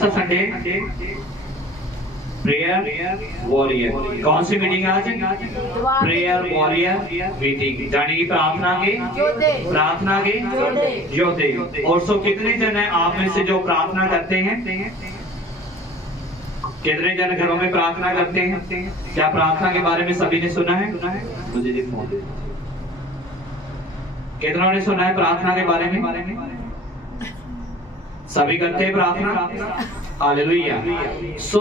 सा Sunday? Prayer warrior. कौन सी meeting आज? प्रेयर वॉरियर मीटिंग, यानी कि प्रार्थना के योद्धे। और सो कितने जन है आप में से जो प्रार्थना करते हैं? कितने जन घरों में प्रार्थना करते हैं? क्या प्रार्थना के बारे में सभी ने सुना है? मुझे देखो, कितनों ने सुना है प्रार्थना के बारे में? सभी करते हैं प्रार्थना। हालेलुया। सो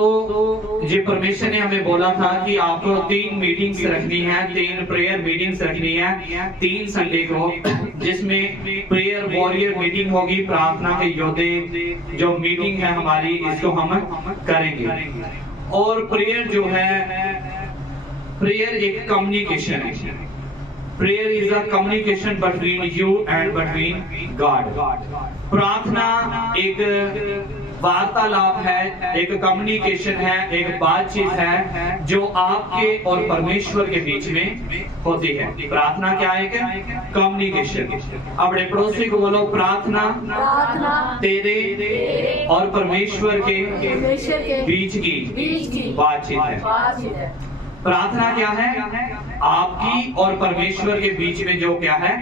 ये परमेश्वर ने हमें बोला था कि आपको 3 मीटिंग्स रखनी है, 3 प्रेयर मीटिंग्स रखनी है 3 संडे को, जिसमें प्रेयर वॉरियर मीटिंग होगी, प्रार्थना के योद्धे जो मीटिंग है हमारी, इसको हम करेंगे। और प्रेयर जो है, प्रेयर एक कम्युनिकेशन है। Prayer is a communication between you and between God. प्रार्थना एक वार्तालाप है, एक कम्युनिकेशन है, एक बातचीत है जो आपके और परमेश्वर के बीच में होती है। प्रार्थना क्या है? कम्युनिकेशन। अपने पड़ोसी को बोलो, प्रार्थना तेरे और परमेश्वर के बीच की बातचीत है। प्रार्थना क्या है? आपकी और परमेश्वर के बीच में जो क्या है?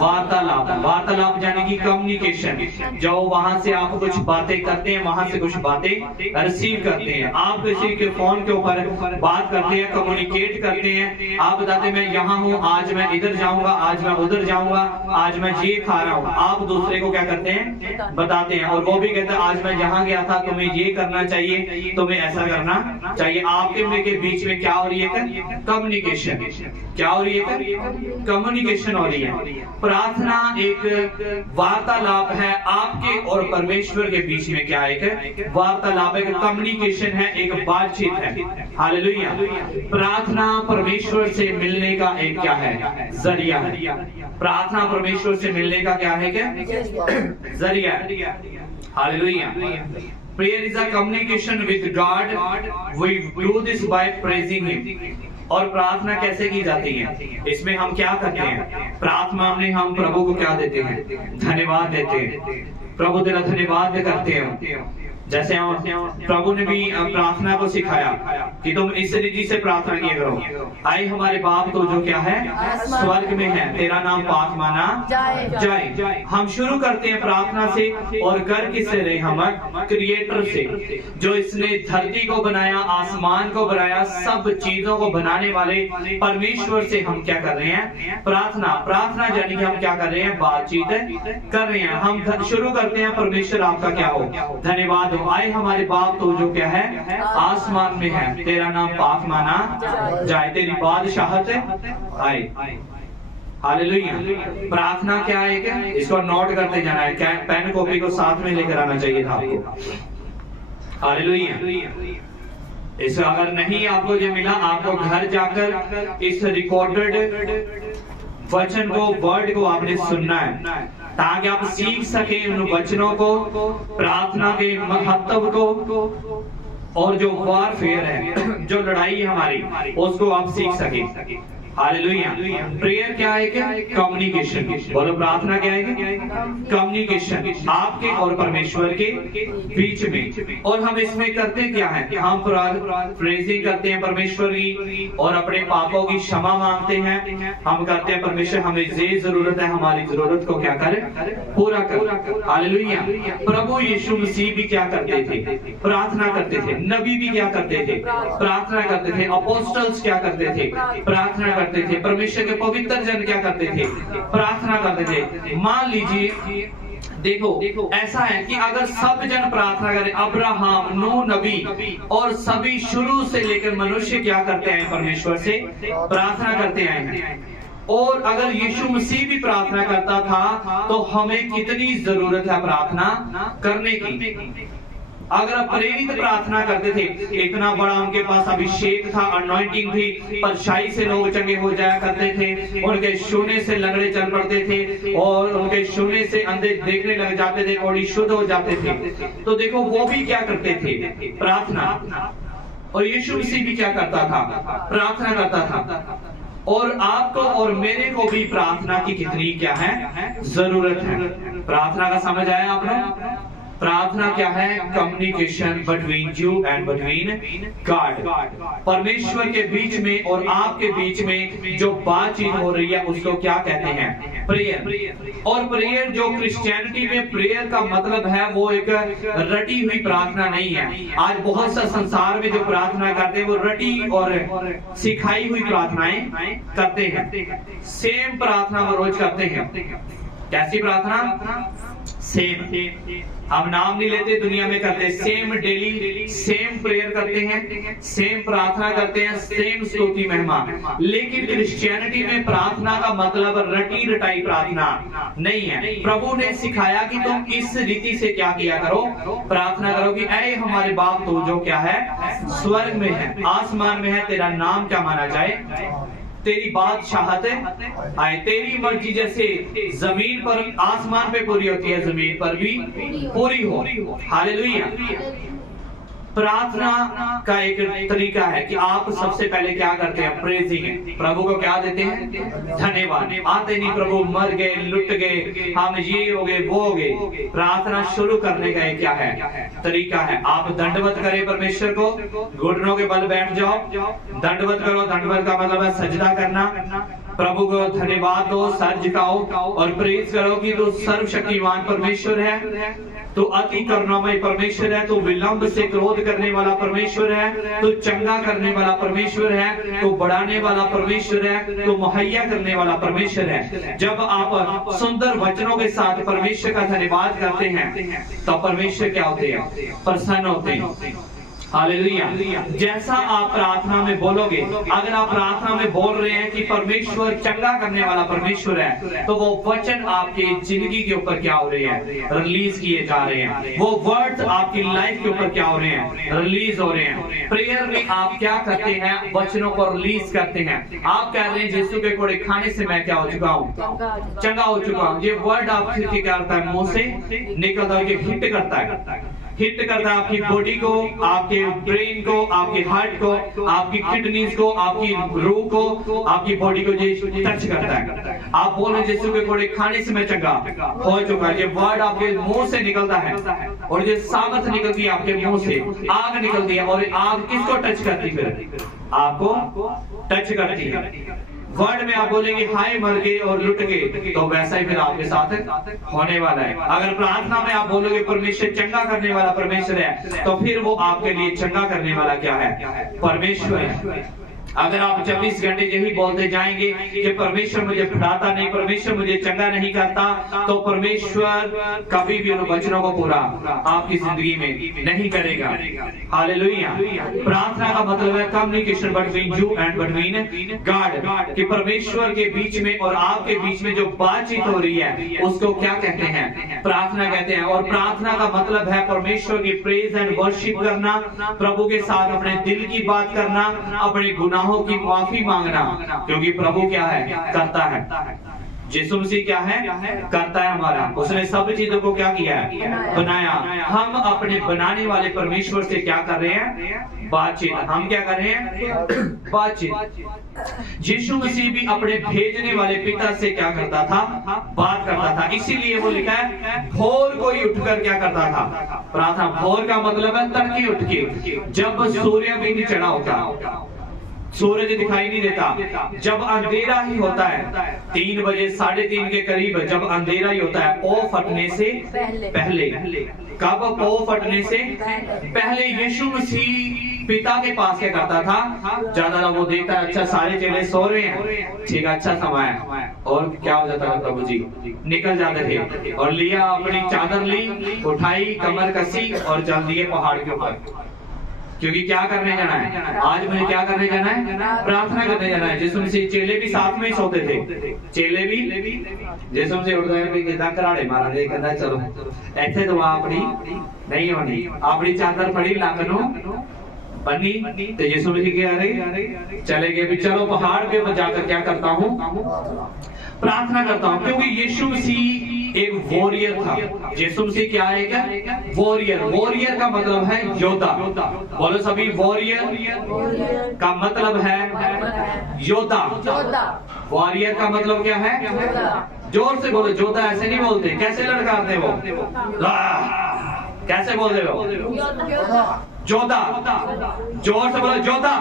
वार्तालाप। वार्तालाप यानी कि कम्युनिकेशन। जो वहां से आप कुछ बातें करते हैं, वहां से कुछ बातें रिसीव करते हैं। आप किसी के फोन के ऊपर बात करते हैं, कम्युनिकेट करते हैं। आप बताते हैं मैं यहाँ हूँ, आज मैं इधर जाऊंगा, आज मैं उधर जाऊंगा, आज मैं ये खा रहा हूँ। आप दूसरे को क्या करते हैं? बताते हैं। और वो भी कहता है आज मैं यहाँ गया था, तुम्हें ये करना चाहिए, तुम्हें ऐसा करना चाहिए। आपके में के बीच में क्या हो रही है? कम्युनिकेशन। क्या हो रही है? कम्युनिकेशन हो रही है। प्रार्थना एक वार्तालाप है, आपके और परमेश्वर के बीच में क्या एक वार्तालाप, एक कम्युनिकेशन है, एक बातचीत है। हालेलुया। प्रार्थना परमेश्वर से मिलने का एक क्या है? जरिया है। प्रार्थना परमेश्वर से मिलने का क्या है? जरिया। Hallelujah. Prayer is a communication with God. We do this by praising Him. और प्रार्थना कैसे की जाती है? इसमें हम क्या करते हैं? प्रार्थना में हम प्रभु को क्या देते हैं? धन्यवाद देते हैं। प्रभु तेरा धन्यवाद करते हैं। जैसे प्रभु ने भी प्रार्थना को सिखाया कि तुम इस रीति से प्रार्थना किया करो, आए हमारे बाप तो जो क्या है स्वर्ग में है, तेरा नाम पाक माना जाए। हम शुरू करते हैं प्रार्थना से, और कर किससे रहे? हम क्रिएटर से, जो इसने धरती को बनाया, आसमान को बनाया, सब चीजों को बनाने वाले परमेश्वर से हम क्या कर रहे हैं? प्रार्थना। प्रार्थना यानी कि हम क्या कर रहे हैं? बातचीत कर रहे हैं। हम शुरू करते हैं, परमेश्वर आपका क्या हो? धन्यवाद। आए हमारे बाप तो जो क्या है आसमान में है, तेरा नाम पाक माना जाए, तेरी बादशाहत आए। हालेलुया। प्रार्थना क्या है? क्या इसको नोट करते जाना है, क्या पेन कॉपी को साथ में लेकर आना चाहिए था आपको। हालेलुया। इसे अगर नहीं आपको जो मिला, आपको घर जाकर इस रिकॉर्डेड वचन को, वर्ड को आपने सुनना है, ताकि आप सीख सके उन वचनों को, प्रार्थना के महत्व को, और जो वॉरफेयर है, जो लड़ाई है हमारी, उसको आप सीख सके। हालेलुया। प्रेयर क्या है? क्या कम्युनिकेशन। बोलो, प्रार्थना क्या है? कम्युनिकेशन, आपके और परमेश्वर के बीच में। और हम इसमें करते क्या है? हम प्रेजिंग करते हैं परमेश्वर की, और अपने पापों की क्षमा मांगते हैं। हम करते हैं परमेश्वर हमें ये जरूरत है, हमारी जरूरत को क्या करे? पूरा कर। हालेलुया। प्रभु यीशु मसीह भी क्या करते थे? प्रार्थना करते थे। नबी भी क्या करते थे? प्रार्थना करते थे। अपोस्टल्स क्या करते थे? प्रार्थना करते थे। परमेश्वर के पवित्र जन क्या करते थे? प्रार्थना करते थे। मान लीजिए, देखो ऐसा है कि अगर सब जन प्रार्थना करें, अब्राहम, नूह नबी और सभी शुरू से लेकर मनुष्य क्या करते हैं? परमेश्वर से प्रार्थना करते आए हैं। और अगर यीशु मसीह भी प्रार्थना करता था, तो हमें कितनी जरूरत है प्रार्थना करने की। अगर प्रेरित प्रार्थना करते थे, इतना बड़ा उनके पास अभिषेक था, अनॉइंटिंग थी, परछाई से लोग चंगे हो जाया करते थे, उनके छूने से लंगड़े चल पड़ते थे, और उनके छूने से अंधे देखने लग जाते थे, कोड़ी शुद्ध हो जाते थे। तो देखो वो भी क्या करते थे? प्रार्थना। और यीशु मसीह भी क्या करता था? प्रार्थना करता था। और आपको और मेरे को भी प्रार्थना की कितनी क्या है? जरूरत है। प्रार्थना का समझ आया आपको? प्रार्थना क्या है? Communication between you and between God. परमेश्वर के बीच में और आपके बीच में जो बातचीत हो रही है उसको क्या कहते हैं? प्रेयर। और प्रेयर जो क्रिश्चियनिटी में प्रेयर का मतलब है वो एक रटी हुई प्रार्थना नहीं है। आज बहुत सा संसार में जो प्रार्थना करते हैं वो रटी और सिखाई हुई प्रार्थनाएं करते हैं। सेम प्रार्थना वो रोज करते हैं। कैसी प्रार्थना? सेम। हम नाम नहीं लेते, दुनिया में करते सेम, डेली सेम प्रेयर करते हैं, सेम प्रार्थना करते हैं, सेम स्तुति महिमा। लेकिन क्रिश्चियनिटी में प्रार्थना का मतलब रटी रटाई प्रार्थना नहीं है। प्रभु ने सिखाया कि तुम इस रीति से क्या किया करो, प्रार्थना करो कि ऐ हमारे बाप तू जो क्या है स्वर्ग में है, आसमान में है, तेरा नाम क्या माना जाए, तेरी बादशाहत आए, तेरी मर्जी जैसे जमीन पर आसमान पे पूरी होती है जमीन पर भी पूरी हो। हालेलुया। प्रार्थना का एक तरीका है कि आप सबसे पहले क्या करते हैं? प्रेजिंग। प्रभु को क्या देते हैं? धन्यवाद। आते नहीं प्रभु मर गए, लुट गए, हम ये हो गए, वो हो गए। प्रार्थना शुरू करने का एक क्या है? तरीका है। आप दंडवत करें परमेश्वर को, घुटनों के बल बैठ जाओ, दंडवत करो। दंडवत का मतलब है सजदा करना। प्रभु को धन्यवाद दो, सर झुकाओ और प्रेज करो कि तू सर्वशक्तिमान परमेश्वर है, तो अति करुणामय परमेश्वर है, तो विलंब से क्रोध करने वाला परमेश्वर है, तो चंगा करने वाला परमेश्वर है, तो बढ़ाने वाला परमेश्वर है, तो मुहैया करने वाला परमेश्वर है। जब आप सुंदर वचनों के साथ परमेश्वर का धन्यवाद करते हैं तो परमेश्वर क्या होते हैं? प्रसन्न होते हैं। हालेलुया। जैसा आप प्रार्थना में बोलोगे, अगर आप प्रार्थना में बोल रहे हैं कि परमेश्वर चंगा करने वाला परमेश्वर है, तो वो वचन आपकी जिंदगी के ऊपर क्या हो रहे हैं? रिलीज किए जा रहे हैं। वो वर्ड्स आपकी लाइफ के ऊपर क्या हो रहे हैं? रिलीज हो रहे हैं। प्रेयर में आप क्या करते हैं? वचनों को रिलीज करते हैं। आप कह रहे हैं यीशु के कोड़े खाने से मैं क्या हो चुका हूँ? चंगा हो चुका हूँ। ये वर्ड आप क्या करता है? मुंह से निकलता है, हिट करता है, हिट करता है आपकी बॉडी को, आपके ब्रेन को, आपके हार्ट को, आपकी किडनीज को, आपकी रूह को, आपकी बॉडी को ये टच करता है। आप बोले यीशु के कोड़े खाने से मैं चंगा हो चुका है। ये वर्ड आपके मुंह से निकलता है और ये सामर्थ निकलती है आपके मुंह से, आग निकलती है। और आग किसको टच करती है? फिर आपको टच करती है। वर्ड में आप बोलेंगे हाय मर गए और लुट गए, तो वैसा ही फिर आपके साथ होने वाला है। अगर प्रार्थना में आप बोलोगे परमेश्वर चंगा करने वाला परमेश्वर है, तो फिर वो आपके लिए चंगा करने वाला क्या है? परमेश्वर है। अगर आप 24 घंटे यही बोलते जाएंगे कि परमेश्वर मुझे बढ़ाता नहीं, परमेश्वर मुझे चंगा नहीं करता, तो परमेश्वर कभी भी उन वचनों को पूरा आपकी जिंदगी में नहीं करेगा। हालेलुया। प्रार्थना का मतलब है communication between you and between God, कि परमेश्वर के बीच में और आपके बीच में जो बातचीत हो रही है उसको क्या कहते हैं? प्रार्थना कहते हैं। और प्रार्थना का मतलब है परमेश्वर की प्रेज एंड वर्शिप करना, प्रभु के साथ अपने दिल की बात करना, अपने गुनाहों की माफी मांगना, क्योंकि प्रभु क्या है? करता है। यीशु मसीह क्या है? करता है हमारा। उसने सब चीजों को क्या किया है? बनाया। हम अपने बनाने वाले परमेश्वर से क्या कर रहे हैं? बातचीत। हम क्या कर रहे हैं? बातचीत। यीशु मसीह भी अपने भेजने वाले पिता से क्या करता था? बात करता था। इसीलिए वो लिखा है भोर को ही उठकर क्या करता था? प्रार्थना। भोर का मतलब है तड़के उठ के, जब सूर्य भी नहीं चढ़ा होता, सूरज दिखाई नहीं देता, जब अंधेरा ही होता है, 3 बजे 3:30 के करीब जब अंधेरा ही होता है, पौ फटने से पहले। कब? पौ फटने से पहले यीशु मसीह पिता के पास क्या करता था? ज्यादा वो देखता है अच्छा सारे चेले सो रहे हैं, ठीक है, अच्छा समय है, और क्या हो जाता है? प्रभु जी निकल जाते थे और लिया अपनी चादर ली, उठाई, कमर कसी और चल दिए पहाड़ के ऊपर। क्योंकि क्या करने जाना है? आज मुझे क्या करने जाना है? प्रार्थना करने जाना है। यीशु मसीह चेले भी साथ में ही सोते थे। चेले भी यीशु मसीह उठते हैं किदा कराड़े मारा दे, कहता चलो ऐसे तो अपनी नहीं होनी, अपनी चादर पड़ी लक नो बनी, तो यीशु मसीह क्या रहे? चले गए भी चलो पहाड़ पे ऊपर जाकर क्या करता हूँ? प्रार्थना करता हूँ। क्योंकि यीशु मसीह एक वॉरियर था। यीशु मसीह क्या है? क्या वॉरियर। वॉरियर का मतलब है योद्धा। बोलो सभी, वॉरियर का मतलब है योद्धा। वॉरियर का मतलब क्या है? जोर से बोलो, योद्धा ऐसे नहीं बोलते। कैसे लड़काते वो? कैसे बोल रहे हो? जोधा। जोर से बोलो, जोधा।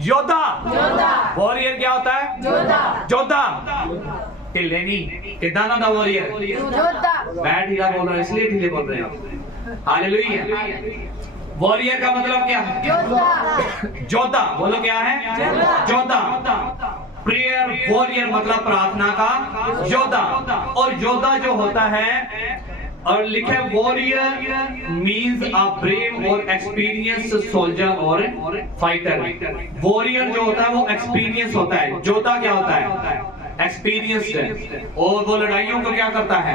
योद्धा। वॉरियर क्या होता है? जोधा। लेनी कितना ना वॉरियर, मैं ढीला बोल रहा हूँ इसलिए ढीले बोल रहे हो। हालेलुया। वॉरियर का मतलब क्या है? जोधा। बोलो क्या है? जोधा। प्रेयर वॉरियर मतलब प्रार्थना का योद्धा। और योद्धा जो होता है, और लिखे वॉरियर मींस अ ब्रेव और एक्सपीरियंस सोल्जर और फाइटर। वॉरियर जो होता है वो एक्सपीरियंस होता है। योद्धा क्या होता है? एक्सपीरियंस्ड है, और वो लड़ाइयों को क्या करता है?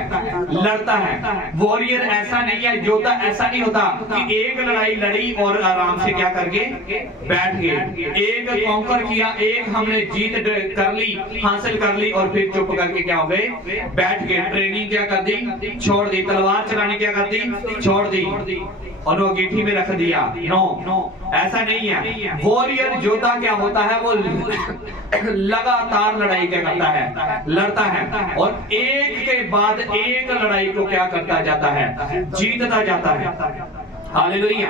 लड़ता है। वॉरियर ऐसा नहीं है, योद्धा ऐसा नहीं होता कि एक लड़ाई लड़ी और आराम से क्या करके बैठ गए, एक कॉन्कर किया, एक हमने जीत कर ली, हासिल कर ली और फिर चुप करके क्या हो गए? बैठ गए। ट्रेनिंग क्या कर दी? छोड़ दी। तलवार चलानी क्या कर दी? छोड़ दी और वो अंगीठी में रख दिया। नो, ऐसा नहीं है। वॉरियर योद्धा क्या होता है? वो लगातार लड़ाई क्या करता है? लड़ता है, और एक के बाद एक लड़ाई को क्या करता जाता है? जीतता जाता है। हालेलुया।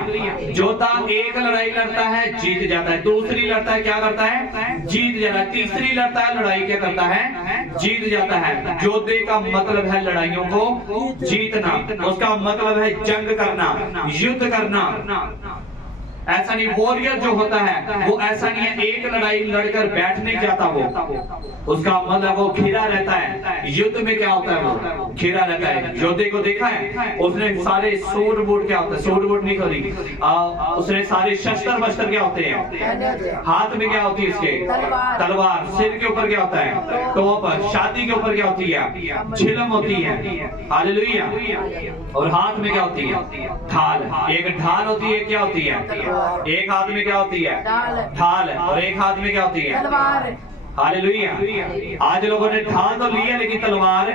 योद्धा एक लड़ाई लड़ता है, जीत जाता है। दूसरी लड़ता है, क्या करता है? जीत जाता है। तीसरी लड़ता है, लड़ाई क्या करता है? जीत जाता है। योद्धे का मतलब है लड़ाइयों को जीतना, उसका मतलब है जंग करना, युद्ध करना। ऐसा नहीं। वॉरियर जो होता है वो ऐसा नहीं है, एक लड़ाई लड़कर बैठ नहीं जाता वो, उसका मतलब वो घिरा रहता है। युद्ध में क्या होता है? वो घिरा रहता है। योद्धे को देखा है, उसने सारे सूट बूट क्या होता है? सूट बूट नहीं खोली, उसने सारे शस्त्र वस्त्र क्या होते हैं? हाथ में क्या होती है इसके? तलवार। सिर के ऊपर क्या होता है? टोप। शादी के ऊपर क्या होती है? छिलम होती है। हालेलुया। और हाथ में क्या होती है? ढाल। एक ढाल होती है, क्या होती है? एक हाथ में क्या होती है? ढाल। और एक हाथ में क्या होती है? तलवार। हालेलुया। आज लोगों ने ढाल तो लिया लेकिन तलवार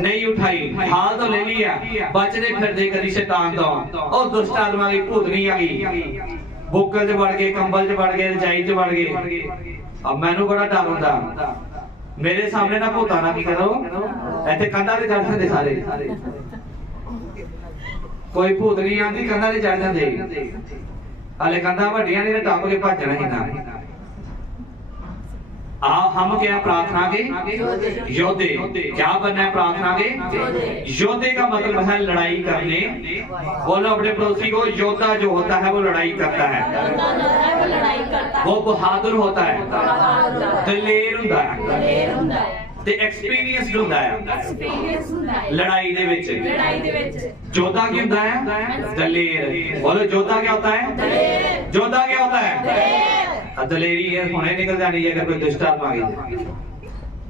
नहीं उठाई। ढाल तो ले लिया, बचने फिर दे कदी शैतान तो और दुष्ट आत्मा की भूतनी आ गई, बुक्कल च बढ़ गए, कंबल च बढ़ गए, रजाई च बढ़ गए। अब मैनू बड़ा डर होता, मेरे सामने ना भूता ना की करो, इतने कंधा ते चढ़ जाते सारे, कोई भूत नहीं आती, कंधा ते चढ़ जाते। हाले कंधा वड्डियां नहीं टप के भजना ही ना। हम क्या प्रार्थना के योद्धे। क्या बनना है? प्रार्थना के योद्धे का मतलब है लड़ाई करने। बोलो अपने पड़ोसी को, योद्धा जो होता है वो लड़ाई करता है, वो बहादुर होता है, दलेर होता है, ते एक्सपीरियंस्ड होता है लड़ाई दे विच। योद्धा क्या होता है? दलेर। बोलो योद्धा क्या होता है? योद्धा क्या होता है? दलेरी है, हुने निकल जानी है। अगर कोई दुष्ट आत्मा आ गई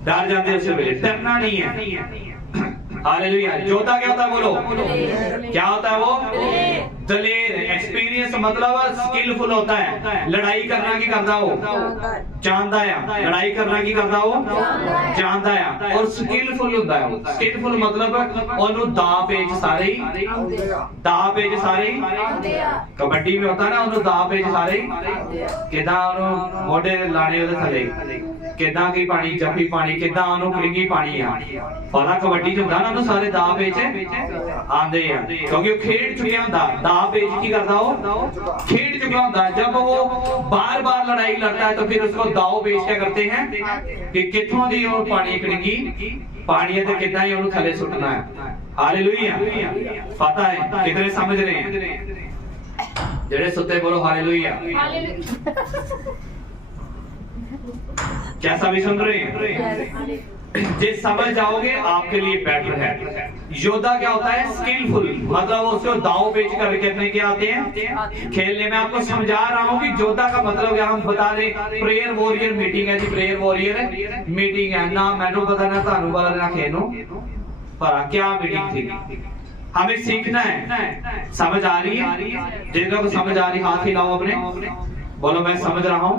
डर जाते उससे पहले, डरना नहीं है। हालेलुया। योद्धा क्या होता है? बोलो क्या होता है? वो दलेर। एक्सपीरियंस मतलब स्किलफुल होता है, लड़ाई करना की करता हो, जानता है लड़ाई करना की करता हो, जानता है। और स्किलफुल होता है। स्किलफुल मतलब ओनू दा पेच सारे, दा पेच सारे कबड्डी में होता है ना, ओनू दा पेच सारे किदा ओनू मोढे लाने ਉਹਦੇ ਥੱਲੇ, किदा की पानी जफी पानी, किदा ओनू क्रिंगी पानी आ पता कबड्डी च ਹੁੰਦਾ ना, ਉਹਨੂੰ ਸਾਰੇ ਦਾ पेच आंदे हैं क्योंकि वो खेड चुकिया ਹੁੰਦਾ। दा पेच की करता हो? खेड चुका होता है। जब वो बार बार लड़ाई लड़ता है तो फिर उसको दाव पेच क्या करते हैं कि किथों दी वो पानी क्रिंगी पानी है तो कितना ही ਉਹਨੂੰ थले सुटना है। हालेलुया। पता है कितने समझ रहे हैं? जेड़े सुते बोलो हालेलुया। क्या सभी सुन रहे हैं? जिस समझ जाओगे आपके लिए बेटर है। योद्धा क्या होता है? स्किलफुल मतलब उसको दाव पेच करके अपने क्या आते हैं खेलने में। आपको समझा रहा हूँ कि योद्धा का मतलब क्या, हम बता दें प्रेयर वॉरियर मीटिंग है जी, प्रेयर वॉरियर मीटिंग है ना, मैनू पता ना तानू पता ना खेनू पर क्या मीटिंग थी। हमें सीखना है। समझ आ रही है? जिनको को समझ आ रही हाथ हिलाओ अपने, बोलो मैं समझ रहा हूँ।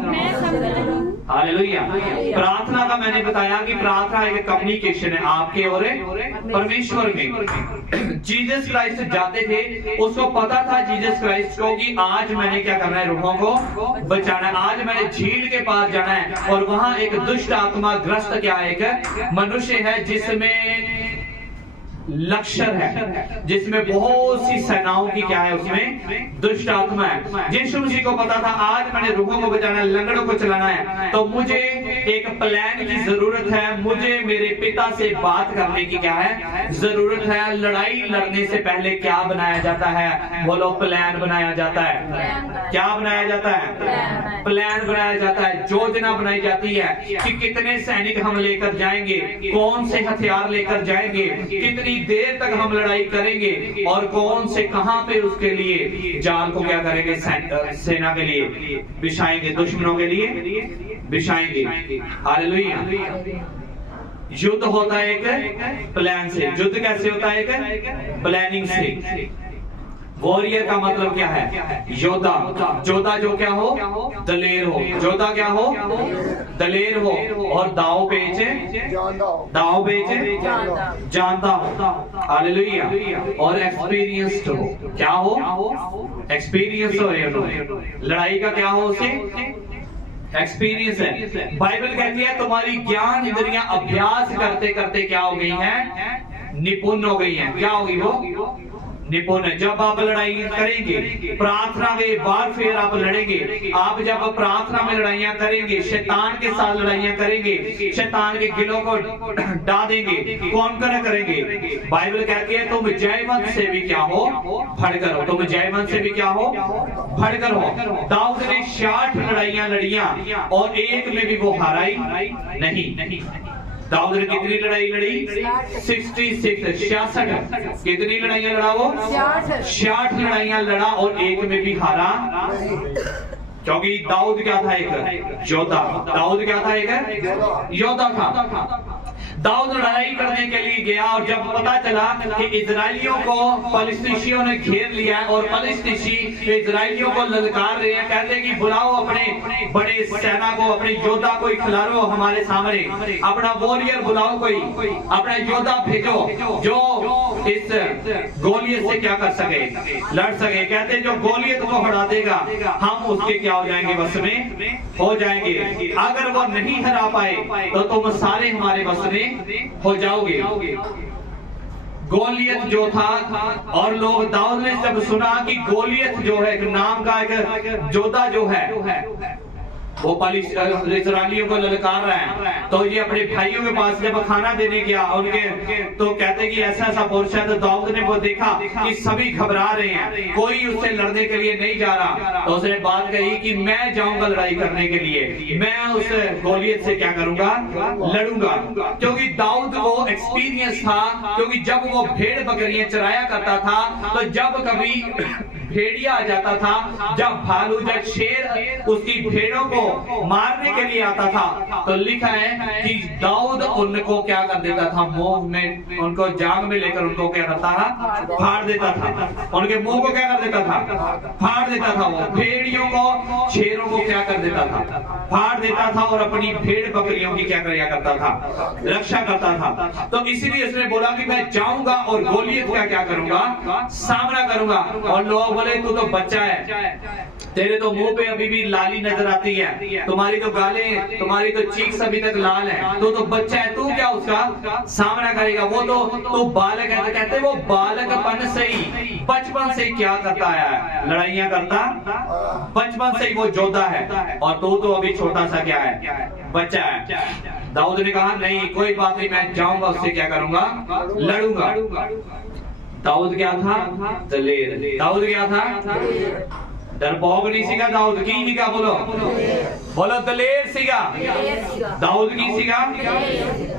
हालेलुया। प्रार्थना का मैंने बताया कि प्रार्थना एक कम्युनिकेशन है आपके और परमेश्वर में। जीसस क्राइस्ट जाते थे, उसको पता था जीसस क्राइस्ट को कि आज मैंने क्या करना है, रूहों को बचाना है, आज मैंने झील के पास जाना है और वहां एक दुष्ट आत्मा ग्रस्त क्या एक मनुष्य है जिसमें लक्षण है, जिसमें बहुत सी सेनाओं की क्या है, उसमें दुष्ट आत्मा है। यीशु मसीह को पता था आज मैंने रूहों को बचाना है, लंगड़ों को चलाना है, तो मुझे एक प्लान की जरूरत है, मुझे मेरे पिता से बात करने की क्या है, जरूरत है। लड़ाई लड़ने से पहले क्या बनाया जाता है, बोलो प्लान बनाया जाता है। क्या बनाया जाता है? प्लान बनाया जाता है, योजना बनाई जाती है कि कितने सैनिक हम लेकर जाएंगे, कौन से हथियार लेकर जाएंगे, कितनी देर तक हम लड़ाई करेंगे, और कौन से कहां पे उसके लिए जाल को क्या करेंगे, सेना के लिए बिछाएंगे, दुश्मनों के लिए बिछाएंगे। हालेलुया। युद्ध होता है एक प्लान से। युद्ध कैसे होता है? एक प्लानिंग से। वॉरियर का मतलब क्या है? योद्धा। योद्धा जो क्या हो, दलेर हो। योद्धा क्या हो, दलेर हो। और दाव पेच, दाव पेच जानता हो। हालेलुया। और एक्सपीरियंस्ड हो। क्या हो? एक्सपीरियंस हो। लड़ाई का क्या हो उसे? एक्सपीरियंस है। बाइबल कहती है तुम्हारी ज्ञान इंद्रियां अभ्यास करते करते क्या हो गई हैं? निपुण हो गई हैं। क्या होगी वो? निपुण। जब आप लड़ाई करेंगे, प्रार्थना के बाद फिर आप लड़ेंगे। आप जब प्रार्थना में लड़ाइयां करेंगे, शैतान के साथ लड़ाइयां करेंगे, शैतान के गिलों को डा देंगे, कौन करेंगे? बाइबल कहती है तुम जयवंत से भी क्या हो, फड़कर हो। तुम जयवंत से भी क्या हो, फड़कर हो। दाऊद ने 60 लड़ाइयां लड़ियां और एक में भी वो हाराई नहीं। दाऊद ने कितनी लड़ाई लड़ी? 66। कितनी लड़ाइयां लड़ा वो? 60 लड़ाइयां लड़ा और एक में भी हारा, क्योंकि दाऊद क्या था? एक योद्धा। दाऊद क्या था? एक योद्धा था। दाऊद लड़ाई करने के लिए गया और जब पता चला कि इजराइलियों को फलिस्तीनियों ने घेर लिया है और फलिस्तीनी इजराइलियों को ललकार रहे हैं, कहते हैं कि बुलाओ अपने बड़े सेना को, अपने योद्धा को खिलाओ हमारे सामने, अपना वॉरियर बुलाओ, कोई अपना योद्धा भेजो जो इस गोलियत से क्या कर सके, लड़ सके। कहते जो गोलियत को हरा देगा हम उसके क्या हो जाएंगे, बस में हो जाएंगे। अगर वो नहीं हरा पाए तो तुम सारे हमारे बस में हो जाओगे। गोलियत जो था, और लोग, दाऊद ने जब सुना कि गोलियत जो है नाम का एक योद्धा जो है वो इस्राएलियों को ललकार रहा है, तो ये अपने भाइयों के पास जब खाना देने गया उनके, तो कहते कि ऐसा ऐसा पुरुष है। तो दाऊद ने वो देखा कि सभी घबरा रहे हैं, कोई उससे लड़ने के लिए नहीं जा रहा, तो उसने बात कही कि मैं जाऊंगा लड़ाई करने के लिए, मैं उस गोलियत से क्या करूंगा, लड़ूंगा। क्योंकि दाऊद को एक्सपीरियंस था, क्योंकि जब वो भेड़ बकरियां चराया करता था, तो जब कभी भेड़िया आ जाता था, जब भालू, जब शेर उसकी भेड़ों को मारने के लिए आता था, तो लिखा है कि दाऊद उनको क्या कर देता था, मुंह में, उनको जांग में लेकर उनको क्या करता था, फाड़ देता था। उनके मुंह को क्या कर देता था, फाड़ देता था। वो भेड़ियों को, शेरों को क्या कर देता था, फाड़ देता था, और अपनी भेड़ बकरियों की क्या करता था, रक्षा करता था। तो इसीलिए उसने बोला कि मैं जाऊंगा और गोलियत का क्या करूंगा, सामना करूंगा। और लोग बोले तू तो बच्चा है, तेरे तो मुंह पे अभी भी लाली नजर आती है, तुम्हारी तो गालें, तुम्हारी तो चीक्स अभी तक लाल है, तू तो बच्चा है, तू क्या उसका सामना करेगा, वो तो बालक है। तो कहते वो बालकपन से ही, बचपन से क्या करता है, लड़ाइयां करता, बचपन से ही वो योद्धा है, और तू तो अभी छोटा सा क्या है, बच्चा है। दाऊद ने कहा नहीं कोई बात नहीं, मैं जाऊंगा, उससे क्या करूंगा, लड़ूंगा। दाऊद क्या था, दलेर। दाऊद क्या था, डरपोक नहीं सीगा, दाऊद की सीगा, बोलो दलेर सीगा, दाऊद की सीगा,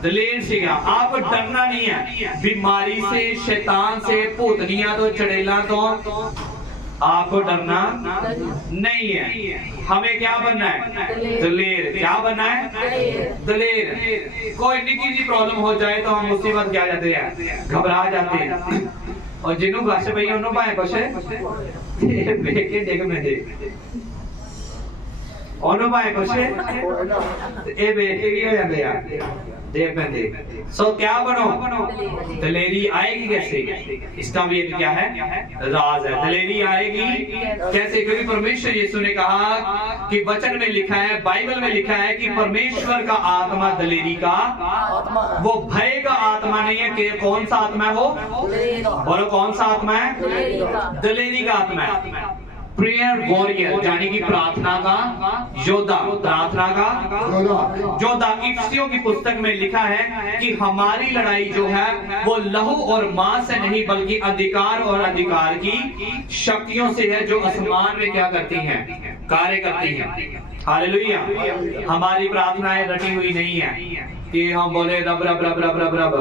दलेर सीगा। आपको डरना नहीं है बीमारी से, शैतान से, भूतनिया तो, चड़ेला तो, आपको डरना नहीं है। हमें क्या बनना है, दलेर। क्या बनना है, दलेर। कोई निकी सी प्रॉब्लम हो जाए तो हम मुसीबत क्या जाते हैं, घबरा जाते हैं। और जिन्हों घस पई उन्होंने पाए कुछ बेके डिग में दे। ਉਹਨੂੰ भाई कुछ ये बेच के हो जाते यार दे पैंदे। सो क्या बनो, दलेरी आएगी कैसे? इसका भी एक क्या है, राज है। दलेरी आएगी कैसे? क्योंकि परमेश्वर यीशु ने कहा कि वचन में लिखा है, बाइबल में लिखा है कि परमेश्वर का आत्मा दलेरी का, वो भय का आत्मा नहीं है। कि कौन सा आत्मा है वो? बोलो कौन सा आत्मा है? दलेरी का आत्मा है। प्रेयर वॉरियर यानी कि प्रार्थना का योद्धा, प्रार्थना का योद्धा। इफिसियों की पुस्तक में लिखा है कि हमारी लड़ाई जो है वो लहू और मांस से नहीं बल्कि अधिकार और अधिकार की शक्तियों से है, जो आसमान में क्या करती हैं, कार्य करती हैं। हालेलुया। हमारी प्रार्थनाएं रटी हुई नहीं है कि हम बोले रब रब रब रब रब रब,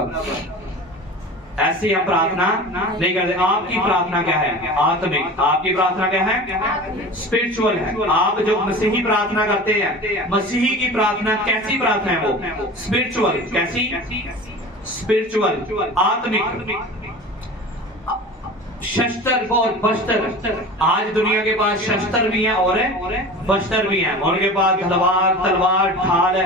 ऐसी हम प्रार्थना नहीं करते। आपकी प्रार्थना क्या है? आत्मिक। आपकी प्रार्थना क्या है? स्पिरिचुअल है। आप जो मसीही प्रार्थना करते हैं, मसीही की प्रार्थना कैसी प्रार्थना है? वो स्पिरिचुअल। कैसी? स्पिरिचुअल, आत्मिक। शस्त्र और बस्त्र, आज दुनिया के पास शस्त्र भी हैं और बस्त्र भी हैं। उनके पास तलवार, ढाल,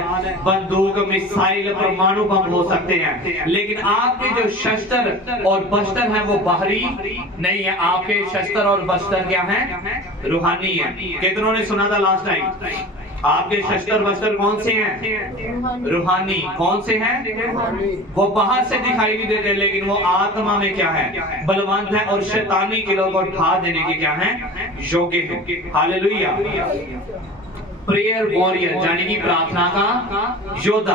बंदूक, मिसाइल, परमाणु बम हो सकते हैं, लेकिन आपके जो शस्त्र और बस्त्र हैं वो बाहरी नहीं है। आपके शस्त्र और बस्त्र क्या हैं? रूहानी है। कितनों ने सुना था लास्ट टाइम? आपके शस्त्र वस्त्र कौन से हैं? रूहानी। कौन से हैं? वो बाहर से दिखाई नहीं देते, लेकिन वो आत्मा में क्या है? बलवंत है और शैतानी किलों को ढा देने के क्या हैं? योग्य है। हालेलुया। प्रेयर वॉरियर यानी कि प्रार्थना का योद्धा।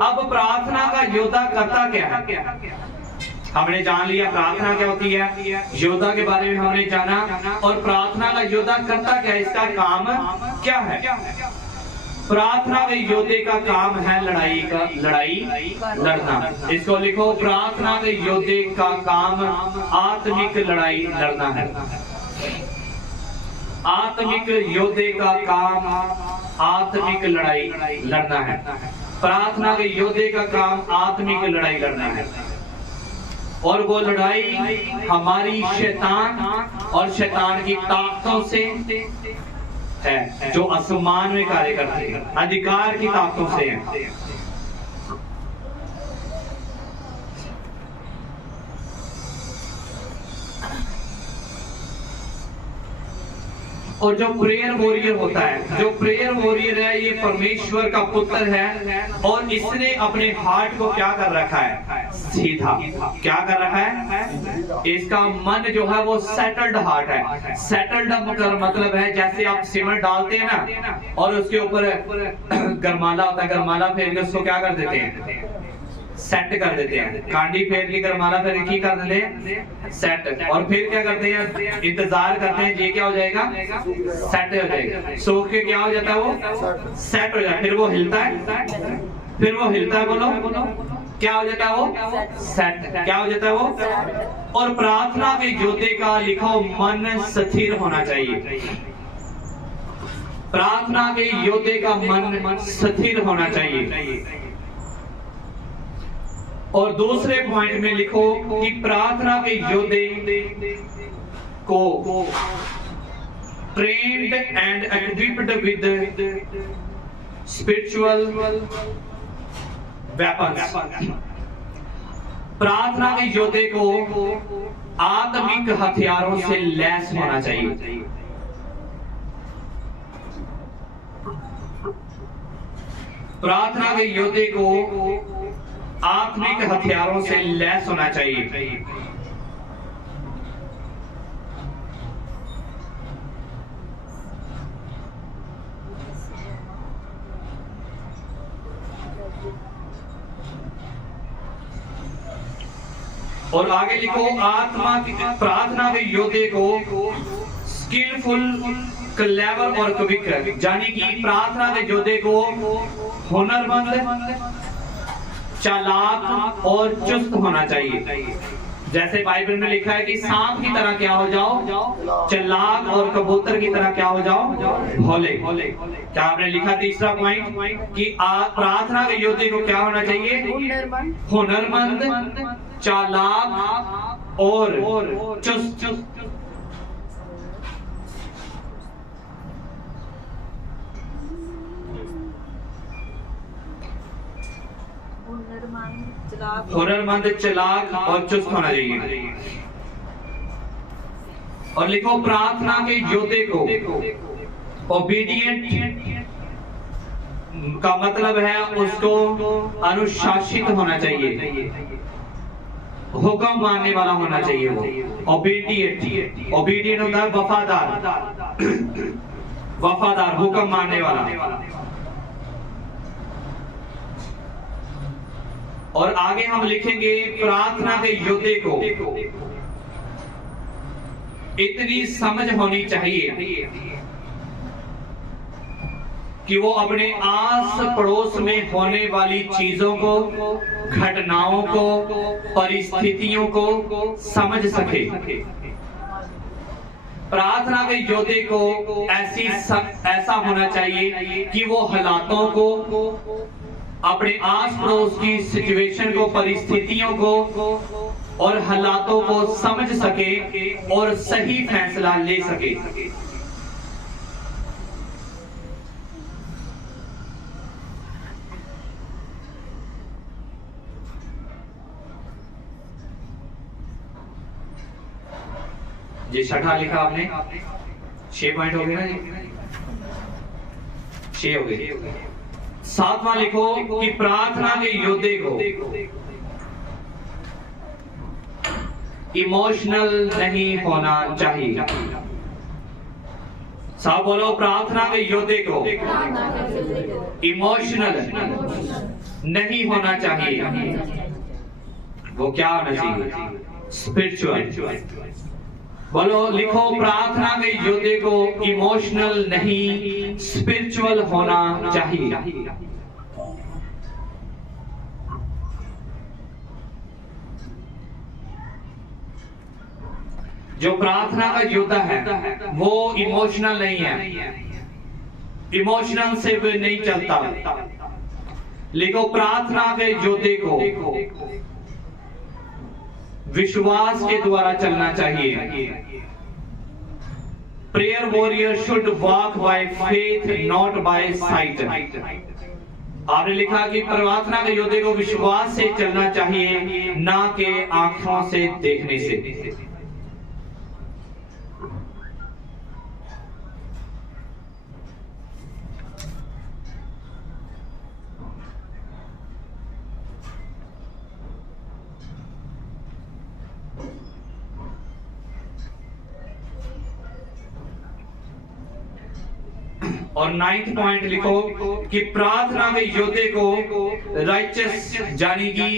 अब प्रार्थना का योद्धा करता क्या है? हमने जान लिया प्रार्थना क्या होती है, योद्धा के बारे में हमने जाना, और प्रार्थना का योद्धा करता क्या है, इसका काम क्या है? प्रार्थना के योद्धे का काम है लड़ाई लड़ना। इसको लिखो, प्रार्थना के योद्धे का काम आत्मिक लड़ाई लड़ना है। आत्मिक योद्धे का काम आत्मिक लड़ाई लड़ना है। प्रार्थना के योद्धे का काम आत्मिक लड़ाई लड़ना है, और वो लड़ाई हमारी शैतान और शैतान की ताकतों से है, जो आसमान में कार्य करती है, अधिकार की ताकतों से है। और जो प्रेयर वॉरियर होता है, जो प्रेयर वॉरियर है, ये परमेश्वर का पुत्र है, और इसने अपने हार्ट को क्या कर रखा है? सीधा। क्या कर रखा है? इसका मन जो है वो सेटल्ड हार्ट है। सेटल्ड मतलब है जैसे आप सीमेंट डालते हैं ना, और उसके ऊपर गरमाला होता है, गरमाला फेर के उसको क्या कर देते हैं? सेट कर देते हैं। कांडी फेर के गरमाला फेर की कर देते हैं सेट, और फिर क्या करते हैं? इंतजार करते हैं ये क्या हो जाएगा? सेट हो जाएगा। सूख के क्या हो जाता है? वो सेट हो जाता है। फिर वो हिलता है, फिर वो हिलता है। बोलो क्या हो जाता है? वो सेट। क्या हो जाता है वो? और प्रार्थना के योद्धे का लिखो, मन स्थिर होना चाहिए। प्रार्थना के योद्धे का मन स्थिर होना चाहिए। और दूसरे पॉइंट में लिखो कि प्रार्थना के योद्धे को trained and equipped with spiritual weapons. प्रार्थना के योद्धे को आत्मिक हथियारों से लैस होना चाहिए। प्रार्थना के योद्धे को आत्मिक हथियारों से लैस होना चाहिए। और आगे लिखो, प्रार्थना के योद्धे को स्किलफुल, क्लेवर और क्विक, यानी कि प्रार्थना के योद्धे को हुनरमंद, चालाक और चुस्त होना चाहिए। जैसे बाइबल में लिखा है कि सांप की तरह क्या हो जाओ? चालाक, और कबूतर की तरह क्या हो जाओ? भोले। क्या आपने लिखा तीसरा पॉइंट कि प्रार्थना के योद्धे को क्या होना चाहिए? हुनरमंद, चालाक और चुस्त। हुनरमंद, चालाक और चुस्त होना चाहिए। और लिखो प्रार्थना के योद्धे को ओबीडिएंट का मतलब है उसको अनुशासित होना चाहिए, हुक्म मानने वाला होना चाहिए। वो ओबीडिएंट, ओबीडिएंट होता है वफादार, वफादार, हुक्म मानने वाला। और आगे हम लिखेंगे प्रार्थना के योद्धे को इतनी समझ होनी चाहिए कि वो अपने आस पड़ोस में होने वाली चीजों को, घटनाओं को, परिस्थितियों को समझ सके। प्रार्थना के योद्धे को ऐसा होना चाहिए कि वो हालातों को, अपने आस पड़ोस की सिचुएशन को, परिस्थितियों को और हालातों को समझ सके और सही फैसला ले सके। जी छठा लिखा आपने, 6 पॉइंट हो गए ना जी, 6 हो गए। 7वां लिखो कि प्रार्थना के योद्धे को इमोशनल नहीं होना चाहिए। सब बोलो, प्रार्थना के योद्धे को इमोशनल नहीं होना चाहिए। वो क्या होना चाहिए? स्पिरिचुअल। बोलो, लिखो प्रार्थना के योद्धे को इमोशनल नहीं, स्पिरिचुअल होना चाहिए। जो प्रार्थना का योद्धा है वो इमोशनल नहीं है, इमोशनल से वो नहीं चलता। लिखो प्रार्थना के योद्धे को विश्वास के द्वारा चलना चाहिए। Prayer warrior should walk by faith not by sight. आपने लिखा कि प्रार्थना के योद्धे को विश्वास से चलना चाहिए, ना कि आंखों से देखने से। और 9th पॉइंट लिखो कि प्रार्थना के योद्धे को राइचस यानी कि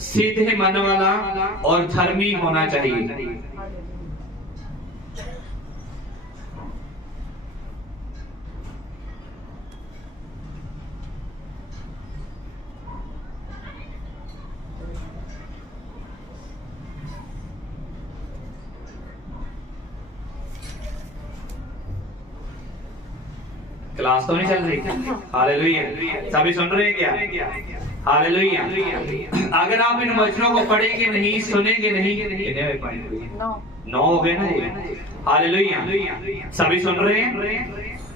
सीधे मन वाला और धर्मी होना चाहिए। क्लास तो नहीं चल रही? हालेलुया। सभी सुन रहे हैं क्या? हालेलुया। अगर आप इन वचनों को पढ़ेंगे नहीं, सुनेंगे नहीं, कितने पॉइंट हुए? 9 हो गए ना ये। हालेलुया। सभी सुन रहे हैं?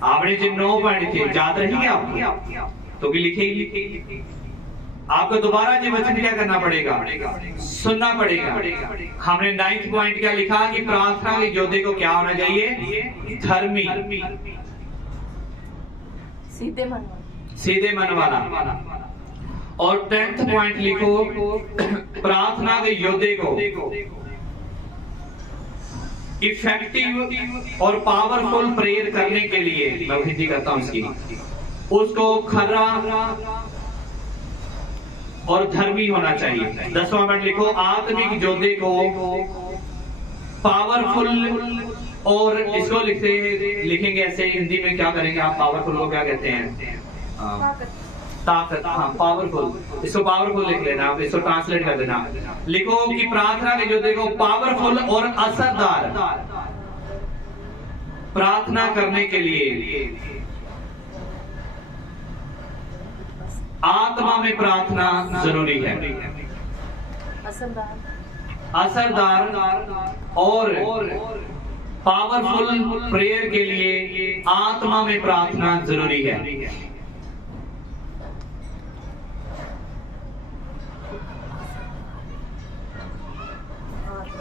आपने जो 9 पॉइंट थे याद रहेंगे आपको? तो भी लिखेंगे। आपको दोबारा ये वचन क्या करना पड़ेगा? सुनना पड़ेगा। हमने 9th पॉइंट क्या लिखा कि प्रार्थना के योद्धे को क्या होना चाहिए? धर्मी, सीधे मन वाला। और 10th पॉइंट लिखो प्रार्थना के योद्धे को इफेक्टिव और पावरफुल प्रेयर करने के लिए, मैं हिंदी करता हूं इसकी, उसको खरा और धर्मी होना चाहिए। 10वां पॉइंट लिखो आत्मिक योद्धे को पावरफुल, और इसको लिखेंगे ऐसे, हिंदी में क्या करेंगे आप? पावरफुल को क्या कहते हैं? ताकत। हाँ, पावरफुल। इसको पावरफुल लिख लेना, आप इसको ट्रांसलेट कर देना। लिखो कि प्रार्थना के योद्धे को पावरफुल और असरदार प्रार्थना करने के लिए आत्मा में प्रार्थना जरूरी है। असरदार और पावरफुल प्रेयर के लिए आत्मा में प्रार्थना जरूरी है।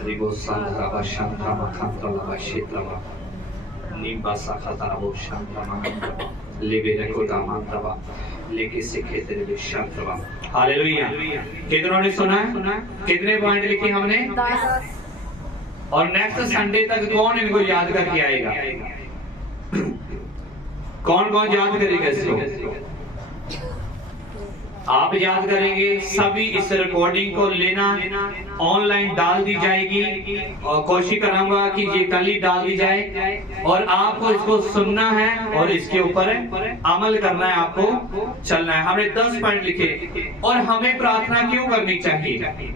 रिबो संधरावा शांतरामा खांतरावा शेतरावा निम्बा साखातारावो शांतरामा लेबे रखो दामांतरावा लेके सीखे तेरे विशांतरावा। हालेलुया। कितनों ने सुना है? कितने पॉइंट लिखे हमने? 10। और नेक्स्ट संडे तक कौन इनको याद करके आएगा? कौन कौन याद करेगा इसको? आप याद करेंगे। सभी इस रिकॉर्डिंग को लेना, ऑनलाइन डाल दी जाएगी और कोशिश करूंगा कि ये कल ही डाल दी जाए और आपको इसको सुनना है और इसके ऊपर अमल करना है, आपको चलना है। हमने 10 पॉइंट लिखे। और हमें प्रार्थना क्यों करनी चाहिए?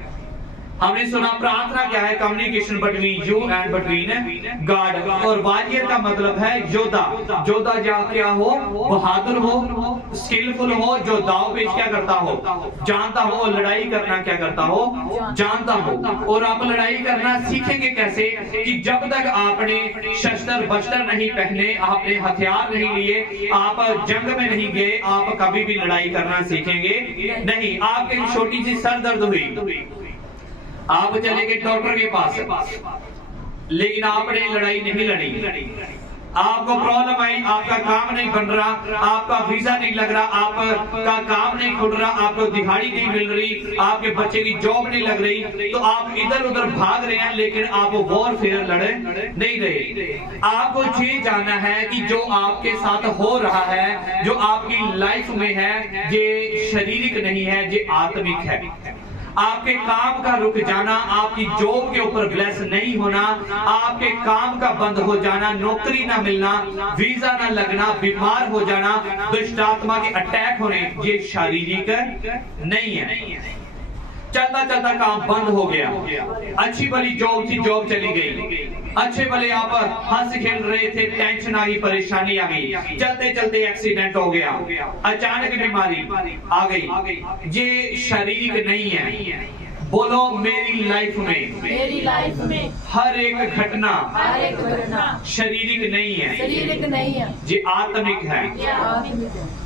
हमने सुना प्रार्थना क्या है? Communication between you and between God. और वारियर का मतलब है योद्धा। योद्धा क्या हो? बहादुर हो, स्किलफुल हो, जो दाव पेश क्या करता हो, जानता हो। लड़ाई करना क्या करता हो? जानता हो। और आप लड़ाई करना सीखेंगे कैसे? कि जब तक आपने शस्त्र बस्त्र नहीं पहने, आपने हथियार नहीं लिए, आप जंग में नहीं गए, आप कभी भी लड़ाई करना सीखेंगे नहीं। आपके छोटी सी सर दर्द हुई, आप चले गए डॉक्टर के पास, लेकिन आपने लड़ाई नहीं लड़ी। आपको प्रॉब्लम आई, आपका काम नहीं बन रहा, आपका वीजा नहीं लग रहा, आपका काम नहीं खुल रहा, आपको दिहाड़ी नहीं मिल रही, आपके बच्चे की जॉब नहीं लग रही, तो आप इधर उधर भाग रहे हैं, लेकिन आप वॉरफेयर लड़े नहीं रहे। आपको ये जानना है कि जो आपके साथ हो रहा है, जो आपकी लाइफ में है, ये शारीरिक नहीं है, ये आत्मिक है। आपके काम का रुक जाना, आपकी जॉब के ऊपर ब्लेस नहीं होना, आपके काम का बंद हो जाना, नौकरी ना मिलना, वीजा ना लगना, बीमार हो जाना, दुष्ट आत्मा के अटैक होने, ये शारीरिक नहीं है। चलता चलता काम बंद हो गया, अच्छी भली जॉब थी, जॉब चली गई, अच्छे भले आप हंस खेल रहे थे, टेंशन आ गई, परेशानी आ गई, चलते चलते एक्सीडेंट हो गया, अचानक बीमारी आ गई, ये शारीरिक नहीं है। बोलो मेरी लाइफ में हर एक घटना शारीरिक नहीं है, ये आत्मिक है।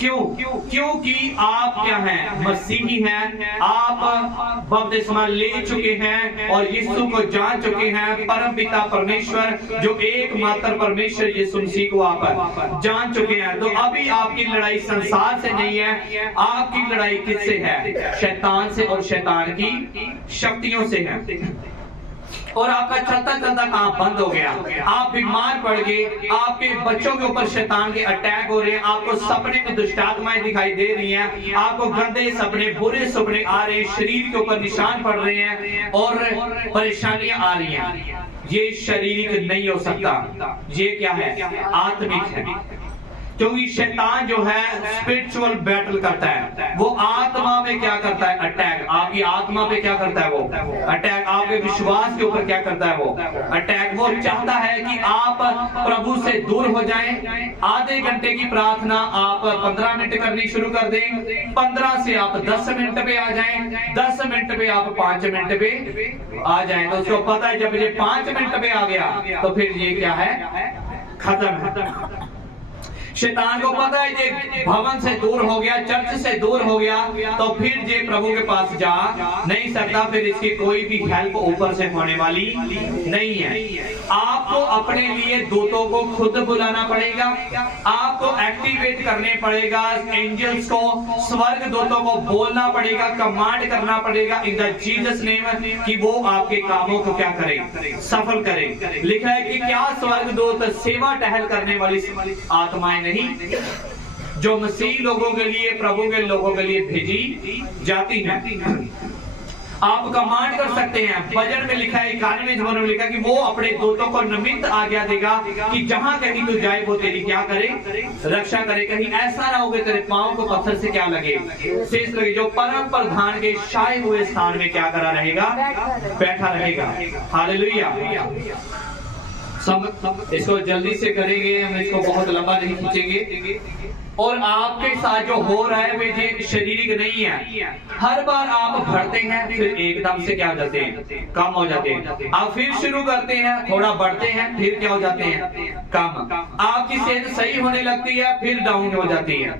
क्योंकि आप क्या हैं? मसीही हैं। आप बपतिस्मा ले चुके हैं और यीशु को जान चुके हैं। परम पिता परमेश्वर, जो एकमात्र परमेश्वर यीशु मसीह को आप जान चुके हैं। तो अभी आपकी लड़ाई संसार से नहीं है, आपकी लड़ाई किससे है? शैतान से और शैतान की शक्तियों से है। और आपका चलता चलता काम बंद हो गया, आप बीमार पड़ गए, आपके बच्चों के ऊपर शैतान के अटैक हो रहे हैं, आपको सपने में दुष्ट आत्माएं दिखाई दे रही हैं, आपको गंदे सपने, बुरे सपने आ रहे हैं, शरीर के ऊपर निशान पड़ रहे हैं और परेशानियां आ रही हैं। ये शारीरिक नहीं हो सकता, ये क्या है? आत्मिक है। क्योंकि शैतान जो है स्पिरिचुअल बैटल करता है, वो आत्मा में क्या करता है? अटैक। आपकी आत्मा पे क्या करता है? वो अटैक। आपके विश्वास के ऊपर क्या करता है? वो अटैक। वो चाहता है कि आप प्रभु से दूर हो जाएं। आधे घंटे की प्रार्थना आप 15 मिनट करनी शुरू कर दें, 15 से आप 10 मिनट पे आ जाएं, 10 मिनट पे आप 5 मिनट पे आ जाएं। तो उसको पता है जब ये 5 मिनट पे आ गया तो फिर ये क्या है? खत्म है। शैतान को पता है ये भवन से दूर हो गया, चर्च से दूर हो गया, तो फिर ये प्रभु के पास जा नहीं सकता, फिर इसकी कोई भी हेल्प ऊपर से होने वाली नहीं है। आपको अपने लिए दूतों को खुद बुलाना पड़ेगा, आपको एक्टिवेट करने पड़ेगा, एंजल्स को, स्वर्ग दूतों को बोलना पड़ेगा, कमांड करना पड़ेगा इन द जीसस नेम कि वो आपके कामों को क्या करे? सफल करे। लिखा है कि क्या स्वर्ग दूत सेवा टहल करने वाली आत्माएं नहीं, जो मसीह लोगों के लिए, प्रभु के लोगों के लिए भेजी जाती हैं। आप कमांड कर सकते हैं। भजन में लिखा है, 91 में लिखा है कि वो अपने दूतों को नमित आज्ञा देगा कि जहां कहीं तू जाए वो तेरी क्या करे? रक्षा करे। कहीं ऐसा ना हो कि तेरे पांव को पत्थर से क्या लगे? शेष लगे। जो परम प्रधान के छाए हुए स्थान में क्या करा रहेगा? बैठा रहेगा। हालेलुया। इसको जल्दी से करेंगे, हम इसको बहुत लंबा नहीं खींचेंगे। और आपके साथ जो हो रहा है वे शारीरिक नहीं है। हर बार आप बढ़ते हैं, फिर एकदम से क्या हो जाते हैं? कम हो जाते हैं। आप फिर शुरू करते हैं, थोड़ा बढ़ते हैं, फिर क्या हो जाते हैं? कम। आपकी सेहत सही होने लगती है, फिर डाउन हो जाती है।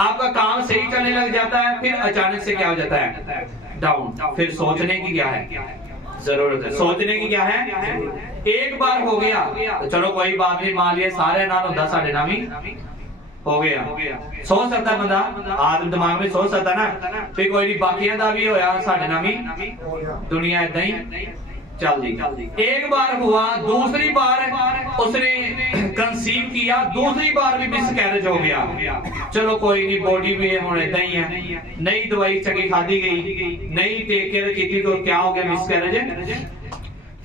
आपका काम सही चलने लग जाता है, फिर अचानक से क्या हो जाता है? डाउन। फिर सोचने की क्या है? जरूरत है। सोचने की क्या है, एक बार हो गया तो चलो कोई बात नहीं, मान लिया सारे नाल होता साढ़े नाम ही हो गया। सोच सकता बंदा, आदम दिमाग में सोच सकता ना फिर कोई नहीं बाकियां दा भी होया साढ़े नाम ही, दुनिया इदा ही चल दी। एक बार हुआ, दूसरी बार उसने कंसीव किया, दूसरी बार भी मिसकैरेज हो गया। चलो कोई नहीं, बॉडी भी हुण इदा ही है, नई दवाई चंगी खाधी गई, नई टेक केयर की तो क्या हो गया मिसकैरेज।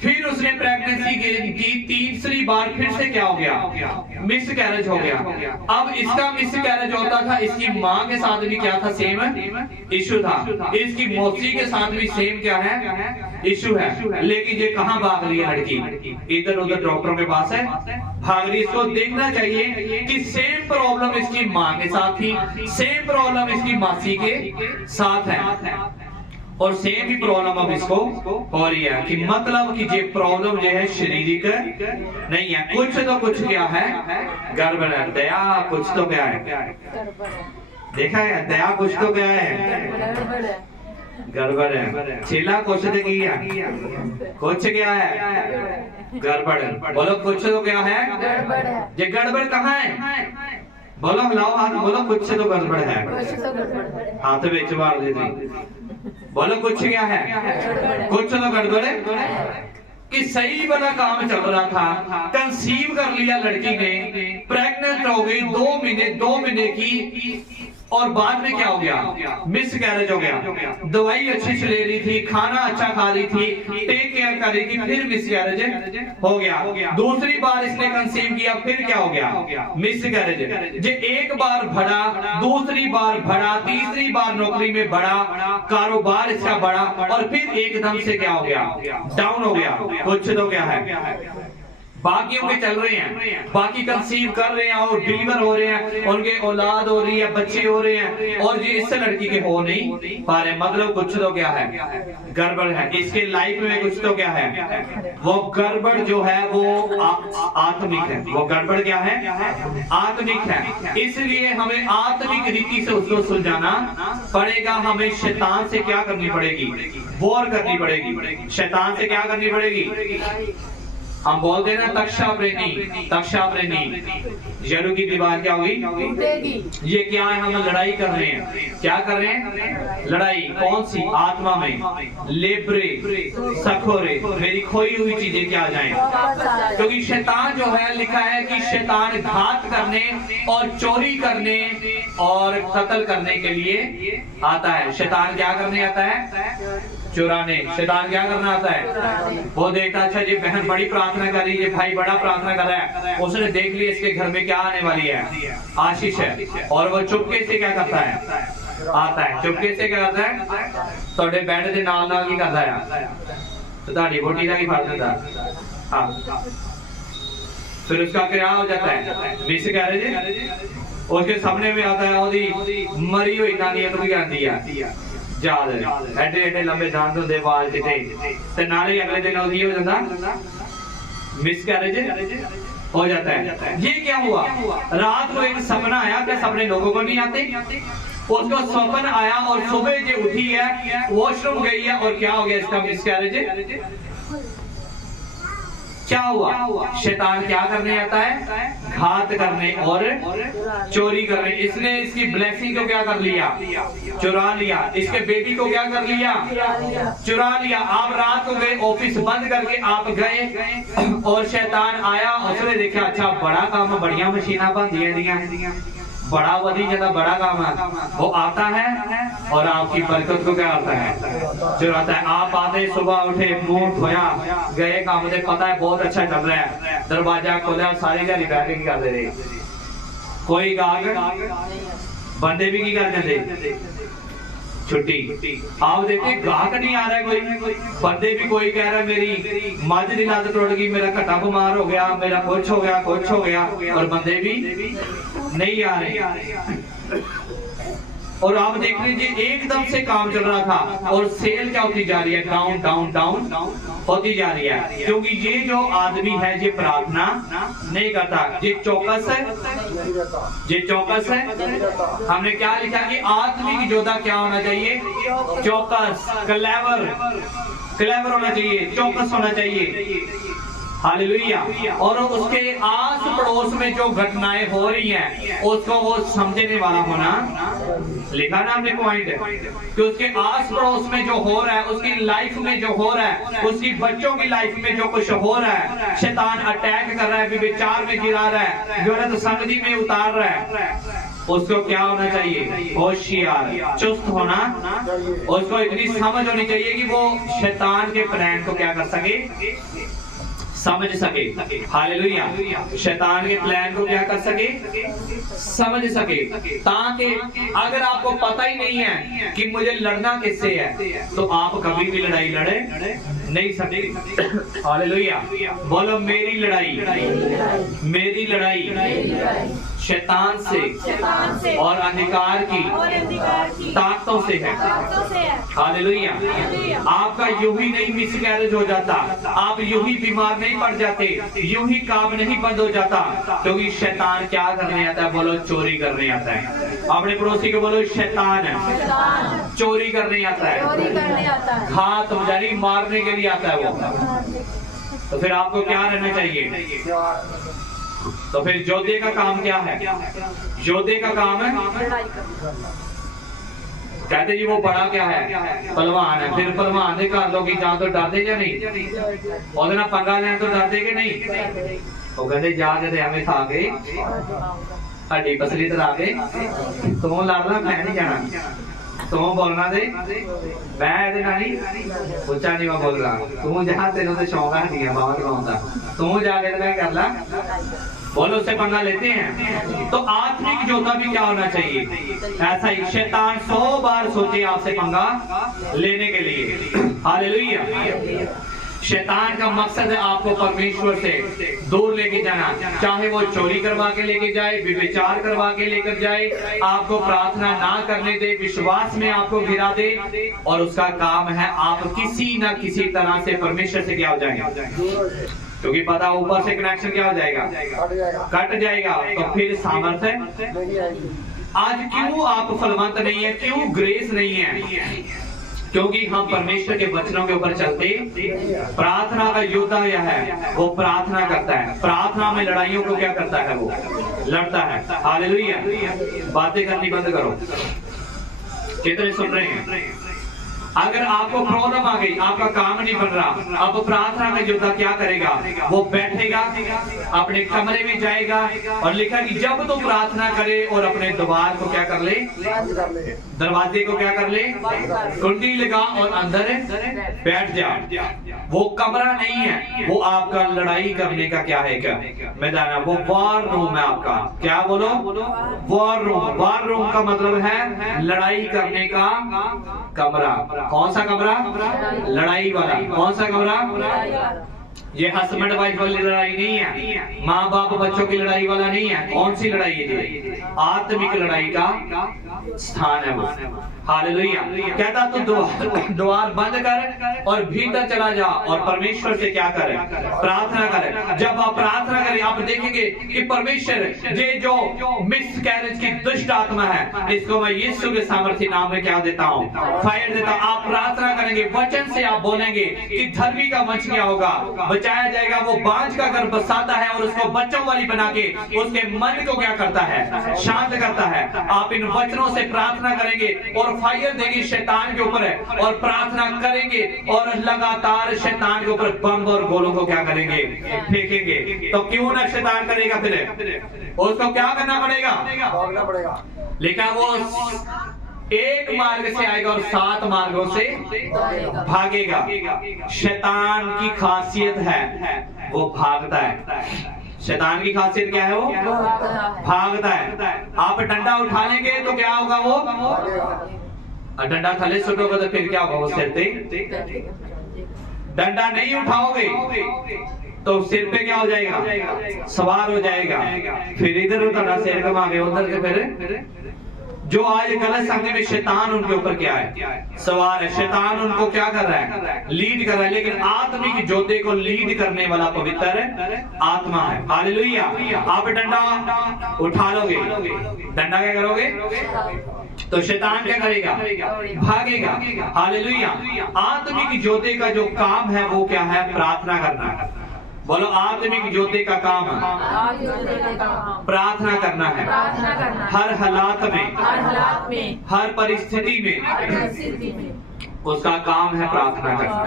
फिर उसने प्रेगनेंसी की तीसरी बार फिर से क्या हो गया, मिसकैरेज हो गया। अब इसका मिसकैरेज होता था, इसकी माँ के साथ भी क्या था, सेम इशू था, इसकी मौसी के साथ भी सेम क्या है, इशू है। लेकिन ये कहाँ भाग रही है लड़की, इधर उधर डॉक्टरों के पास है भाग रही। इसको देखना चाहिए कि सेम प्रॉब्लम इसकी माँ के साथ थी, सेम प्रॉब्लम इसकी मासी के साथ है, और सेम ही प्रॉब्लम अब इसको हो रही है। कि मतलब कि ये प्रॉब्लम जो है शारीरिक नहीं है, कुछ तो कुछ क्या है, गड़बड़ है। दया कुछ तो क्या है, देखा है, दया कुछ तो क्या है, गड़बड़ है। चेला कुछ तो क्या है, कुछ क्या है, गड़बड़ है। बोलो कुछ तो क्या है, ये गड़बड़ कहाँ है, बोलो हिलाओ हाथ, बोलो कुछ तो गड़बड़ है, हाथ बेच मार देते। बोलो कुछ क्या है, कुछ तो गड़बड़ है। कि सही वाला काम चल रहा था, कंसीव कर लिया लड़की ने, प्रेग्नेंट हो गई 2 महीने की, और बाद में क्या हो गया, मिसकैरेज हो गया। दवाई अच्छी से ले रही थी, खाना अच्छा खा रही थी, टेक केयर कर रही थी, फिर मिसकैरेज हो गया। दूसरी बार इसने कंसीव किया, फिर क्या हो गया, मिसकैरेज। जे एक बार बढ़ा, दूसरी बार बढ़ा, तीसरी बार नौकरी में बढ़ा, कारोबार इसका बढ़ा, और फिर एकदम से क्या हो गया, डाउन हो गया। कुछ तो क्या है, बाकियों के चल रहे हैं, बाकी कंसीव कर रहे हैं और डिलीवर हो रहे हैं, उनके औलाद हो रही है, बच्चे हो रहे हैं, और ये इससे लड़की के हो नहीं पा रहे। मतलब कुछ तो क्या है, गड़बड़ है। इसके लाइफ में कुछ तो क्या है, वो गड़बड़ जो है वो आत्मिक है। वो गड़बड़ क्या है, आत्मिक है। इसलिए हमें आत्मिक रीति से उसको सुलझाना पड़ेगा। हमें शैतान से क्या करनी पड़ेगी, वॉर करनी पड़ेगी। शैतान से क्या करनी पड़ेगी, हम बोलते हैं ना तक्षा प्रेमी, यरू की दीवार क्या हुई, ये क्या है, हम लड़ाई कर रहे हैं। क्या कर रहे हैं, लड़ाई कौन सी, आत्मा में। लेब्रे सखोरे, मेरी खोई हुई चीजें क्या जाएं, क्योंकि शैतान जो है, लिखा है कि शैतान घात करने और चोरी करने और कत्ल करने के लिए आता है। शैतान क्या करने आता है, चुराने। शैतान क्या करना आता है, वो देखता अच्छा ये बहन बड़ी प्रार्थना कर रही है, भाई बड़ा प्रार्थना कर रहा है, उसने देख लिया इसके घर में क्या आने वाली है, आशीष है, और वो चुपके से क्या करता है, आता है। चुपके से क्या करता है, थोड़े बेड के नाल नाल की करता है, तो ताड़ी बोटी का की फर्क होता। हाँ, फिर उसका क्या हो जाता है, मिसकैरेज। उसके सामने में आता है ओदी मरी हुई नानी तो क्या आती है, याद है, एडे एडे लंबे दांत होंदे, वाल चिट्टे, ते नाले अगले दिन ओदी हो जाता, मिसकैरेज हो जाता है। ये क्या हुआ, रात को एक सपना आया, क्या सपने लोगों को नहीं आते, उसको सपना आया और सुबह जो उठी है, वॉशरूम गई है, और क्या हो गया इसका, मिसकैरेज। क्या हुआ, शैतान क्या करने आता है, घात करने और चोरी करने। इसने इसकी ब्लेसिंग को क्या कर लिया, चुरा लिया। इसके बेबी को क्या कर लिया, चुरा लिया। आप रात को गए, ऑफिस बंद करके आप गए, और शैतान आया, उसने देखा अच्छा बड़ा काम, बढ़िया मशीना बनती है, बड़ा वधी ज्यादा बड़ा काम है, वो आता है और आपकी बरकत को क्या आता है, चुराता है। आप आते सुबह उठे, मुंह धोया, गए काम से, पता है बहुत अच्छा चल रहा है, दरवाजा खोला, सारी घर बैठ के कर दे रहे, कोई गाहक बंदे भी की कर देते, छुट्टी। आप देखते गाहक नहीं आ रहा है, कोई बंदे भी, कोई कह रहा है मेरी मझ की लत टुट गई, मेरा घटा बीमार हो गया, मेरा कुछ हो गया, कुछ हो गया, और बंदे भी नहीं आ रहे। और आप देख लीजिए एकदम से काम चल रहा था और सेल क्या होती जा रही है, डाउन डाउन डाउन होती जा रही है, क्योंकि ये जो आदमी है ये प्रार्थना नहीं करता, ये चौकस है, ये चौकस है। हमने क्या लिखा कि आत्मिक योद्धा क्या होना चाहिए, चौकस, क्लेवर, क्लेवर होना चाहिए, चौकस होना चाहिए। हालेलुया। और उसके आस पड़ोस में जो घटनाएं हो रही हैं उसको वो समझने वाला होना, लिखा ना हमने पॉइंट, कि उसके आस पड़ोस में जो हो रहा है, उसकी लाइफ में जो हो रहा है, उसकी बच्चों की लाइफ में जो कुछ हो रहा है, शैतान अटैक कर रहा है, विचार में गिरा रहा है, गलत संगति में उतार रहा है, उसको क्या होना चाहिए, होशियार, चुस्त होना, उसको इतनी समझ होनी चाहिए कि वो शैतान के प्लान को क्या कर सके, समझ सके। हालेलुया। शैतान के प्लान को क्या कर सके, समझ सके, ताकि अगर आपको पता ही नहीं है कि मुझे लड़ना किससे है तो आप कभी भी लड़ाई लड़े नहीं सकते। हालेलुया। बोलो मेरी लड़ाई, मेरी लड़ाई शैतान से और अंधकार की ताकतों से है। हालेलुया। आपका यूं ही नहीं मिसकैरेज हो जाता, आप यूं ही बीमार नहीं पड़ जाते, यूं ही काम नहीं बंद हो जाता, क्योंकि शैतान क्या करने आता है, बोलो चोरी करने आता है। अपने पड़ोसी को बोलो शैतान है, चोरी करने आता है, हाथ यानी मारने के लिए आता है वो। तो फिर आपको क्या रहना चाहिए, तो फिर योद्धे का काम क्या है, योद्धे का काम है, कहते जी वो बड़ा क्या है, पहलवान है। फिर पहलवान ने कर लो कि जान तो डरते या नहीं, और ना पंगा लें तो डरते कि नहीं, वो कहते जाके हमें खा गए हड्डी पसली तर आ गए, तुम लड़ना मैं नहीं जाना, तुम बोलना दे मैं नहीं उच्चा नहीं मैं बोल रहा, तू जहाँ तेनों से शौक है बाबा लगाता, तू जाके तो कर ला, बोलो उससे पंगा लेते हैं। तो आत्मिक योद्धा भी क्या होना चाहिए, ऐसा ही शैतान 100 बार सोचे आपसे पंगा लेने के लिए। हालेलुया। शैतान का मकसद है आपको परमेश्वर से दूर लेके जाना, चाहे वो चोरी करवा के लेके जाए, व्यभिचार करवा के लेकर जाए, आपको प्रार्थना ना करने दे, विश्वास में आपको गिरा दे, और उसका काम है आप किसी ना किसी तरह से परमेश्वर से क्या हो जाएंगे, क्योंकि पता ऊपर से कनेक्शन क्या हो जाएगा, कट जाएगा। तो फिर सामर्थ्य आज क्यों आप फलवंत नहीं है, क्यों ग्रेस नहीं है, क्योंकि हम परमेश्वर के वचनों के ऊपर चलते। प्रार्थना का योद्धा यह है, वो प्रार्थना करता है, प्रार्थना में लड़ाइयों को क्या करता है, वो लड़ता है। हालेलुया। बातें करनी बंद करो, कितने सुन रहे हैं। अगर आपको प्रॉब्लम आ गई, आपका काम नहीं बन रहा, अब प्रार्थना में योद्धा क्या करेगा, वो बैठेगा, अपने कमरे में जाएगा, और लिखा कि जब तो प्रार्थना करे और अपने द्वार को क्या कर ले, दरवाजे को क्या कर ले, कुंडी लगा और अंदर बैठ जा। वो कमरा नहीं है, वो आपका लड़ाई करने का क्या है, क्या मैदान है, वो वॉर रूम है आपका। क्या बोलो, वॉर रूम। वॉर रूम का मतलब है लड़ाई करने का कमरा। कौन सा कमरा, लड़ाई वाला। कौन सा कमरा, ये हस्बैंड वाइफ वाली लड़ाई नहीं है, माँ बाप बच्चों की लड़ाई वाला नहीं है। कौन सी लड़ाई है, आत्मिक लड़ाई का स्थान है वो। हालेलुया। कहता तू द्वार बंद कर और भीतर चला जा और परमेश्वर से क्या करे, प्रार्थना करे। जब आप प्रार्थना करें, आप देखेंगे कि परमेश्वर, ये जो मिसकैरेज की दुष्ट आत्मा है, इसको मैं यीशु के सामर्थ्य नाम में क्या देता हूँ, फायर देता हूँ। आप प्रार्थना करेंगे, वचन से आप बोलेंगे कि धर्मी का वंश क्या होगा, बचाया जाएगा। वो बांझ का घर बसाता है और उसको बच्चों वाली बना के उसके मन को क्या करता है, शांत करता है। आप इन वचनों से प्रार्थना करेंगे और फायर देंगे शैतान के ऊपर, और प्रार्थना करेंगे और लगातार शैतान के ऊपर बम और गोलों को क्या करेंगे, फेंकेंगे। तो क्यों ना शैतान करेगा, फिर उसको क्या करना पड़ेगा, भागना पड़ेगा। लेकिन वो एक मार्ग से आएगा और 7 मार्गों से भागेगा। शैतान की खासियत है वो भागता है। शैतान की खासियत क्या है, वो भागता है। आप डंडा उठा लेंगे तो क्या होगा, वो डंडा थले सुटोगे तो फिर क्या होगा, वो सिर पे। डंडा नहीं उठाओगे तो सिर पे क्या हो जाएगा, सवार हो जाएगा। फिर इधर उधर सिर घुमा के उधर से फिर जो आज गलत संगति में शैतान उनके ऊपर क्या है, सवार है। शैतान उनको क्या कर रहा है, लीड कर रहा है। लेकिन आत्मिक जोते को लीड करने वाला पवित्र आत्मा है। हालेलुया। आप डंडा उठा लोगे, डंडा क्या करोगे, तो शैतान क्या करेगा, भागेगा। हालेलुया। आत्मिक जोते का जो काम है वो क्या है, प्रार्थना करना। बोलो, आत्मिक ज्योति का काम प्रार्थना करना है। हर हालात में, हर परिस्थिति में उसका काम है प्रार्थना करना।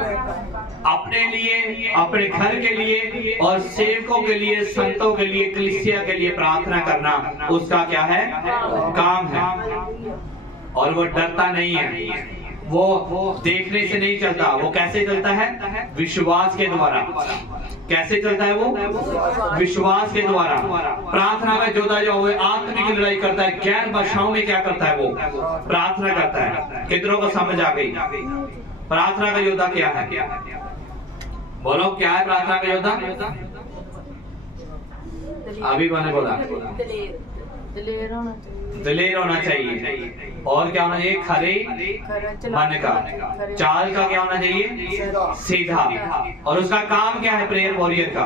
अपने लिए, अपने घर के लिए और सेवकों के लिए, संतों के लिए, कलीसिया के लिए प्रार्थना करना उसका क्या है, काम है। और वो डरता नहीं है, वो देखने से नहीं चलता। वो कैसे चलता है, विश्वास के द्वारा। कैसे चलता है वो, विश्वास के द्वारा। प्रार्थना में जोधा जो वो आत्मिक लड़ाई करता है, गैर भाषाओं में क्या करता है, वो प्रार्थना करता है। कितनों को समझ आ गई प्रार्थना का योद्धा क्या है? बोलो, क्या है प्रार्थना का योद्धा? अभी मैंने बोला दिलेर होना चाहिए। और क्या होना चाहिए, खरे मन का। चाल का क्या होना चाहिए, सीधा। और उसका काम क्या है, प्रेयर वॉरियर का।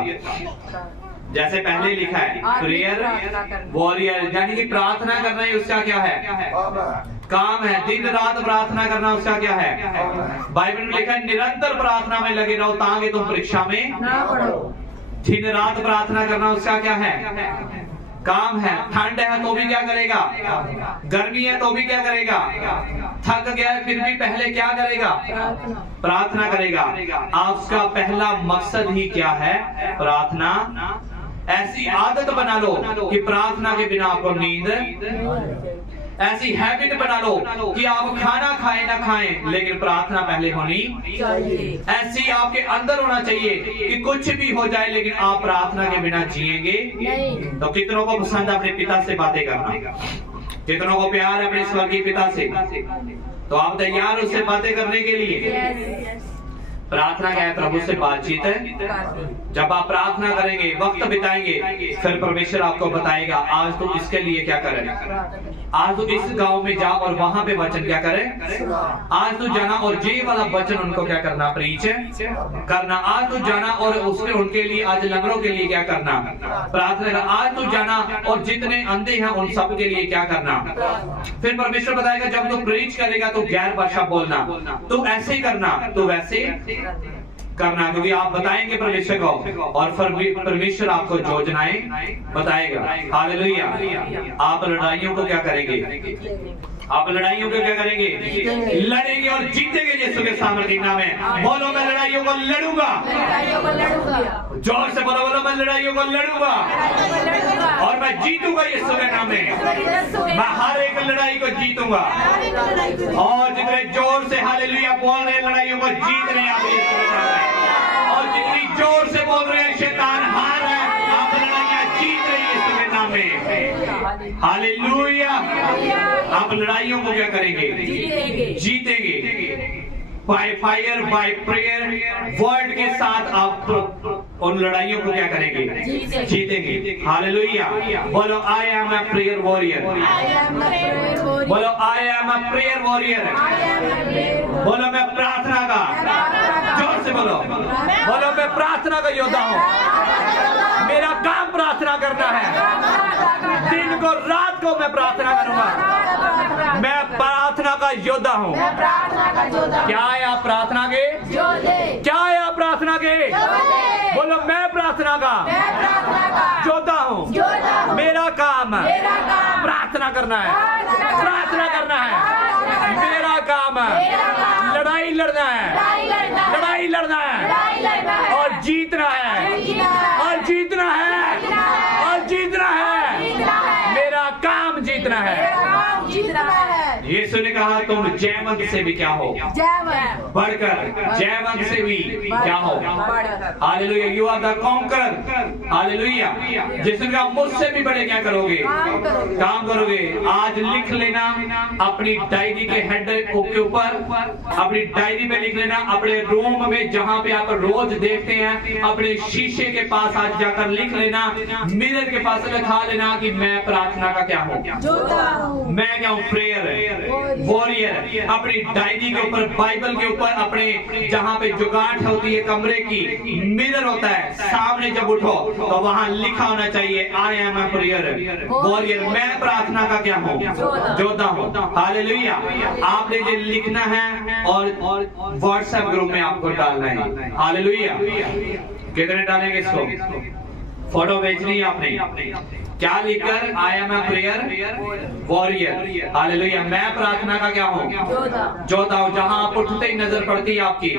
जैसे पहले लिखा है, प्रेयर वॉरियर, यानी कि प्रार्थना करना ही उसका क्या है, काम है। दिन रात प्रार्थना करना उसका क्या है। बाइबल में लिखा है, निरंतर प्रार्थना में लगे रहो ताकि तुम परीक्षा में ना पड़ो। दिन रात प्रार्थना करना उसका क्या है, काम है। ठंड है तो भी क्या करेगा, गर्मी है तो भी क्या करेगा, थक गया है फिर भी पहले क्या करेगा, प्रार्थना करेगा। आपका पहला मकसद ही क्या है, प्रार्थना। ऐसी आदत बना लो कि प्रार्थना के बिना आपको नींद, ऐसी हैबिट बना लो कि आप खाना खाएं ना खाएं लेकिन प्रार्थना पहले होनी चाहिए। ऐसी आपके अंदर होना चाहिए कि कुछ भी हो जाए लेकिन आप प्रार्थना के बिना जिएंगे नहीं। तो कितनों को पसंद है अपने पिता से बातें करना, कितनों को प्यार है अपने स्वर्गीय पिता से, तो आप तैयार उससे बातें करने के लिए। प्रार्थना क्या है, प्रभु से बातचीत है। जब आप प्रार्थना करेंगे, वक्त बिताएंगे, फिर परमेश्वर आपको बताएगा आज तो इसके लिए क्या करें, आज तो इस गांव में जा और वहां पे वचन क्या करें, आज तो जाना और ये वाला वचन उनको क्या करना, प्रीच करना। आज तो जाना और उसके उनके लिए, आज लंगड़ों के लिए क्या करना, प्रार्थना। आज तो जाना और जितने अंधे हैं उन सब के लिए क्या करना। फिर परमेश्वर बताएगा जब तू प्रीच करेगा तो गैर भाषा बोलना, तो ऐसे ही करना, तो वैसे करना, क्योंकि आप बताएंगे परमेश्वर को और परमेश्वर आपको योजनाएं बताएगा। हालेलुया। आप लड़ाइयों को क्या करेंगे, आप लड़ाइयों को क्या करेंगे, लड़ेंगे और जीतेंगे यीशु के सामर्थ्य नाम में। बोलो, मैं लड़ाइयों को लड़ूंगा। जोर से बोलो, बोलो, मैं लड़ाइयों को लड़ूंगा और मैं जीतूंगा यीशु के नाम में। मैं हर एक लड़ाई को जीतूंगा। और जितने जोर से हालेलुया बोल रहे हैं, लड़ाइयों को जीत रहे हैं आप यीशु के नाम में। और जितनी जोर से बोल रहे हैं शैतान हार है, आप लड़ाइयां जीत रहे हैं यीशु के नाम में। हालेलुया। आप लड़ाइयों को क्या करेंगे, जीतेंगे। By fire, by prayer, word के साथ आप उन लड़ाइयों को क्या करेंगे, जीतेंगे। हालेलुया। बोलो, I am a prayer warrior. बोलो, I am a prayer warrior. बोलो, मैं प्रार्थना का, जोर से बोलो, बोलो, मैं प्रार्थना का योद्धा हूँ। मेरा काम प्रार्थना करना है। दिन को रात को मैं प्रार्थना करूंगा। मैं प्रार्थना का योद्धा हूँ। क्या है आप प्रार्थना के, क्या है आप प्रार्थना के, बोलो, मैं प्रार्थना का योद्धा हूँ। मेरा काम प्रार्थना करना है, प्रार्थना करना है। मेरा काम है लड़ाई लड़ना है, लड़ाई लड़ना है और जीतना है, और जीतना है, और जीतना है। मेरा काम जीतना है। यीशु ने कहा तुम जयवंत से भी क्या हो, बढ़कर, जयवंत से भी क्या हो। Hallelujah, you are the conqueror. Hallelujah, जिसने कहा मुझसे भी बड़े क्या करोगे, काम करोगे। आज लिख लेना अपनी डायरी के हेड के ऊपर, अपनी डायरी में लिख लेना, अपने रूम में जहां पे आप रोज देखते हैं, अपने शीशे के पास आज जाकर लिख लेना, मिरर के पास लिखा लेना कि मैं प्रार्थना का क्या हूँ, मैं क्या हूँ, प्रेयर वॉरियर। अपनी डायरी के ऊपर, बाइबल के ऊपर, अपने जहां पे जुगाट होती है कमरे की, मिरर होता है, सामने जब उठो तो वहां लिखा होना चाहिए आई एम अ प्रेयर वॉरियर, मैं प्रार्थना का क्या हूँ, जोधा हूँ। हालेलुया, आपने ये लिखना है और व्हाट्सएप ग्रुप में आपको डालना है। हालेलुया, कितने डालेंगे इसको, फोटो भेजनी है आपने, क्या लिखकर, आई am a prayer warrior. Hallelujah, मैं प्रार्थना का क्या हूँ, जोधा हूँ। जहां आप उठते ही नजर पड़ती है आपकी,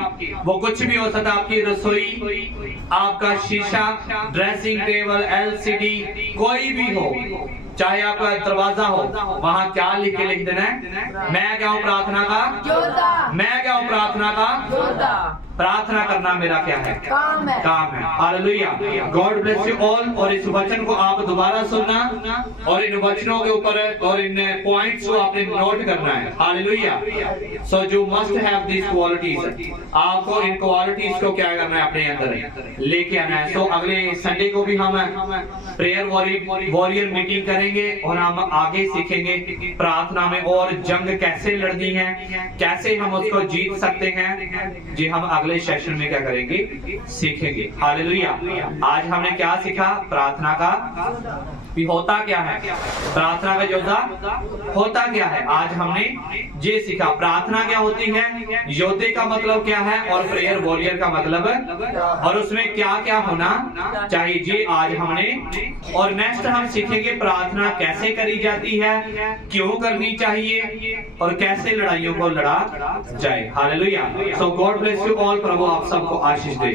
वो कुछ भी हो सकता है, आपकी रसोई, आपका शीशा, ड्रेसिंग टेबल, एलसीडी, कोई भी हो, चाहे आपका दरवाजा हो, वहां क्या लिख के लिख देना है, मैं क्या हूँ प्रार्थना का, मैं क्या हूँ प्रार्थना का। प्रार्थना करना मेरा क्या है, काम है। Hallelujah, God bless you all. और इस वचन को आप दोबारा सुनना और इन वचनों के ऊपर और इन पॉइंट्स को आपने नोट करना है। Hallelujah, so you must have this qualities, आपको इन क्वालिटीज को क्या करना है, अपने अंदर लेके आना है। सो अगले संडे को भी हम प्रेयर वॉरियर मीटिंग करेंगे और हम आगे सीखेंगे प्रार्थना में और जंग कैसे लड़नी है, कैसे हम उसको जीत सकते हैं। जी, हम अगले सेशन में क्या करेंगे, सीखेंगे। हालेलुया, आज हमने क्या सीखा, प्रार्थना का भी होता क्या है, प्रार्थना का योद्धा होता क्या है। आज हमने ये सीखा, प्रार्थना क्या होती है, योद्धे का मतलब क्या है, और प्रेयर वॉरियर का मतलब, और उसमें क्या क्या होना चाहिए। जी, आज हमने, और नेक्स्ट हम सीखेंगे प्रार्थना कैसे करी जाती है, क्यों करनी चाहिए, और कैसे लड़ाइयों को लड़ा जाए। Hallelujah, so God bless you all. प्रभु आप सबको आशीष दे।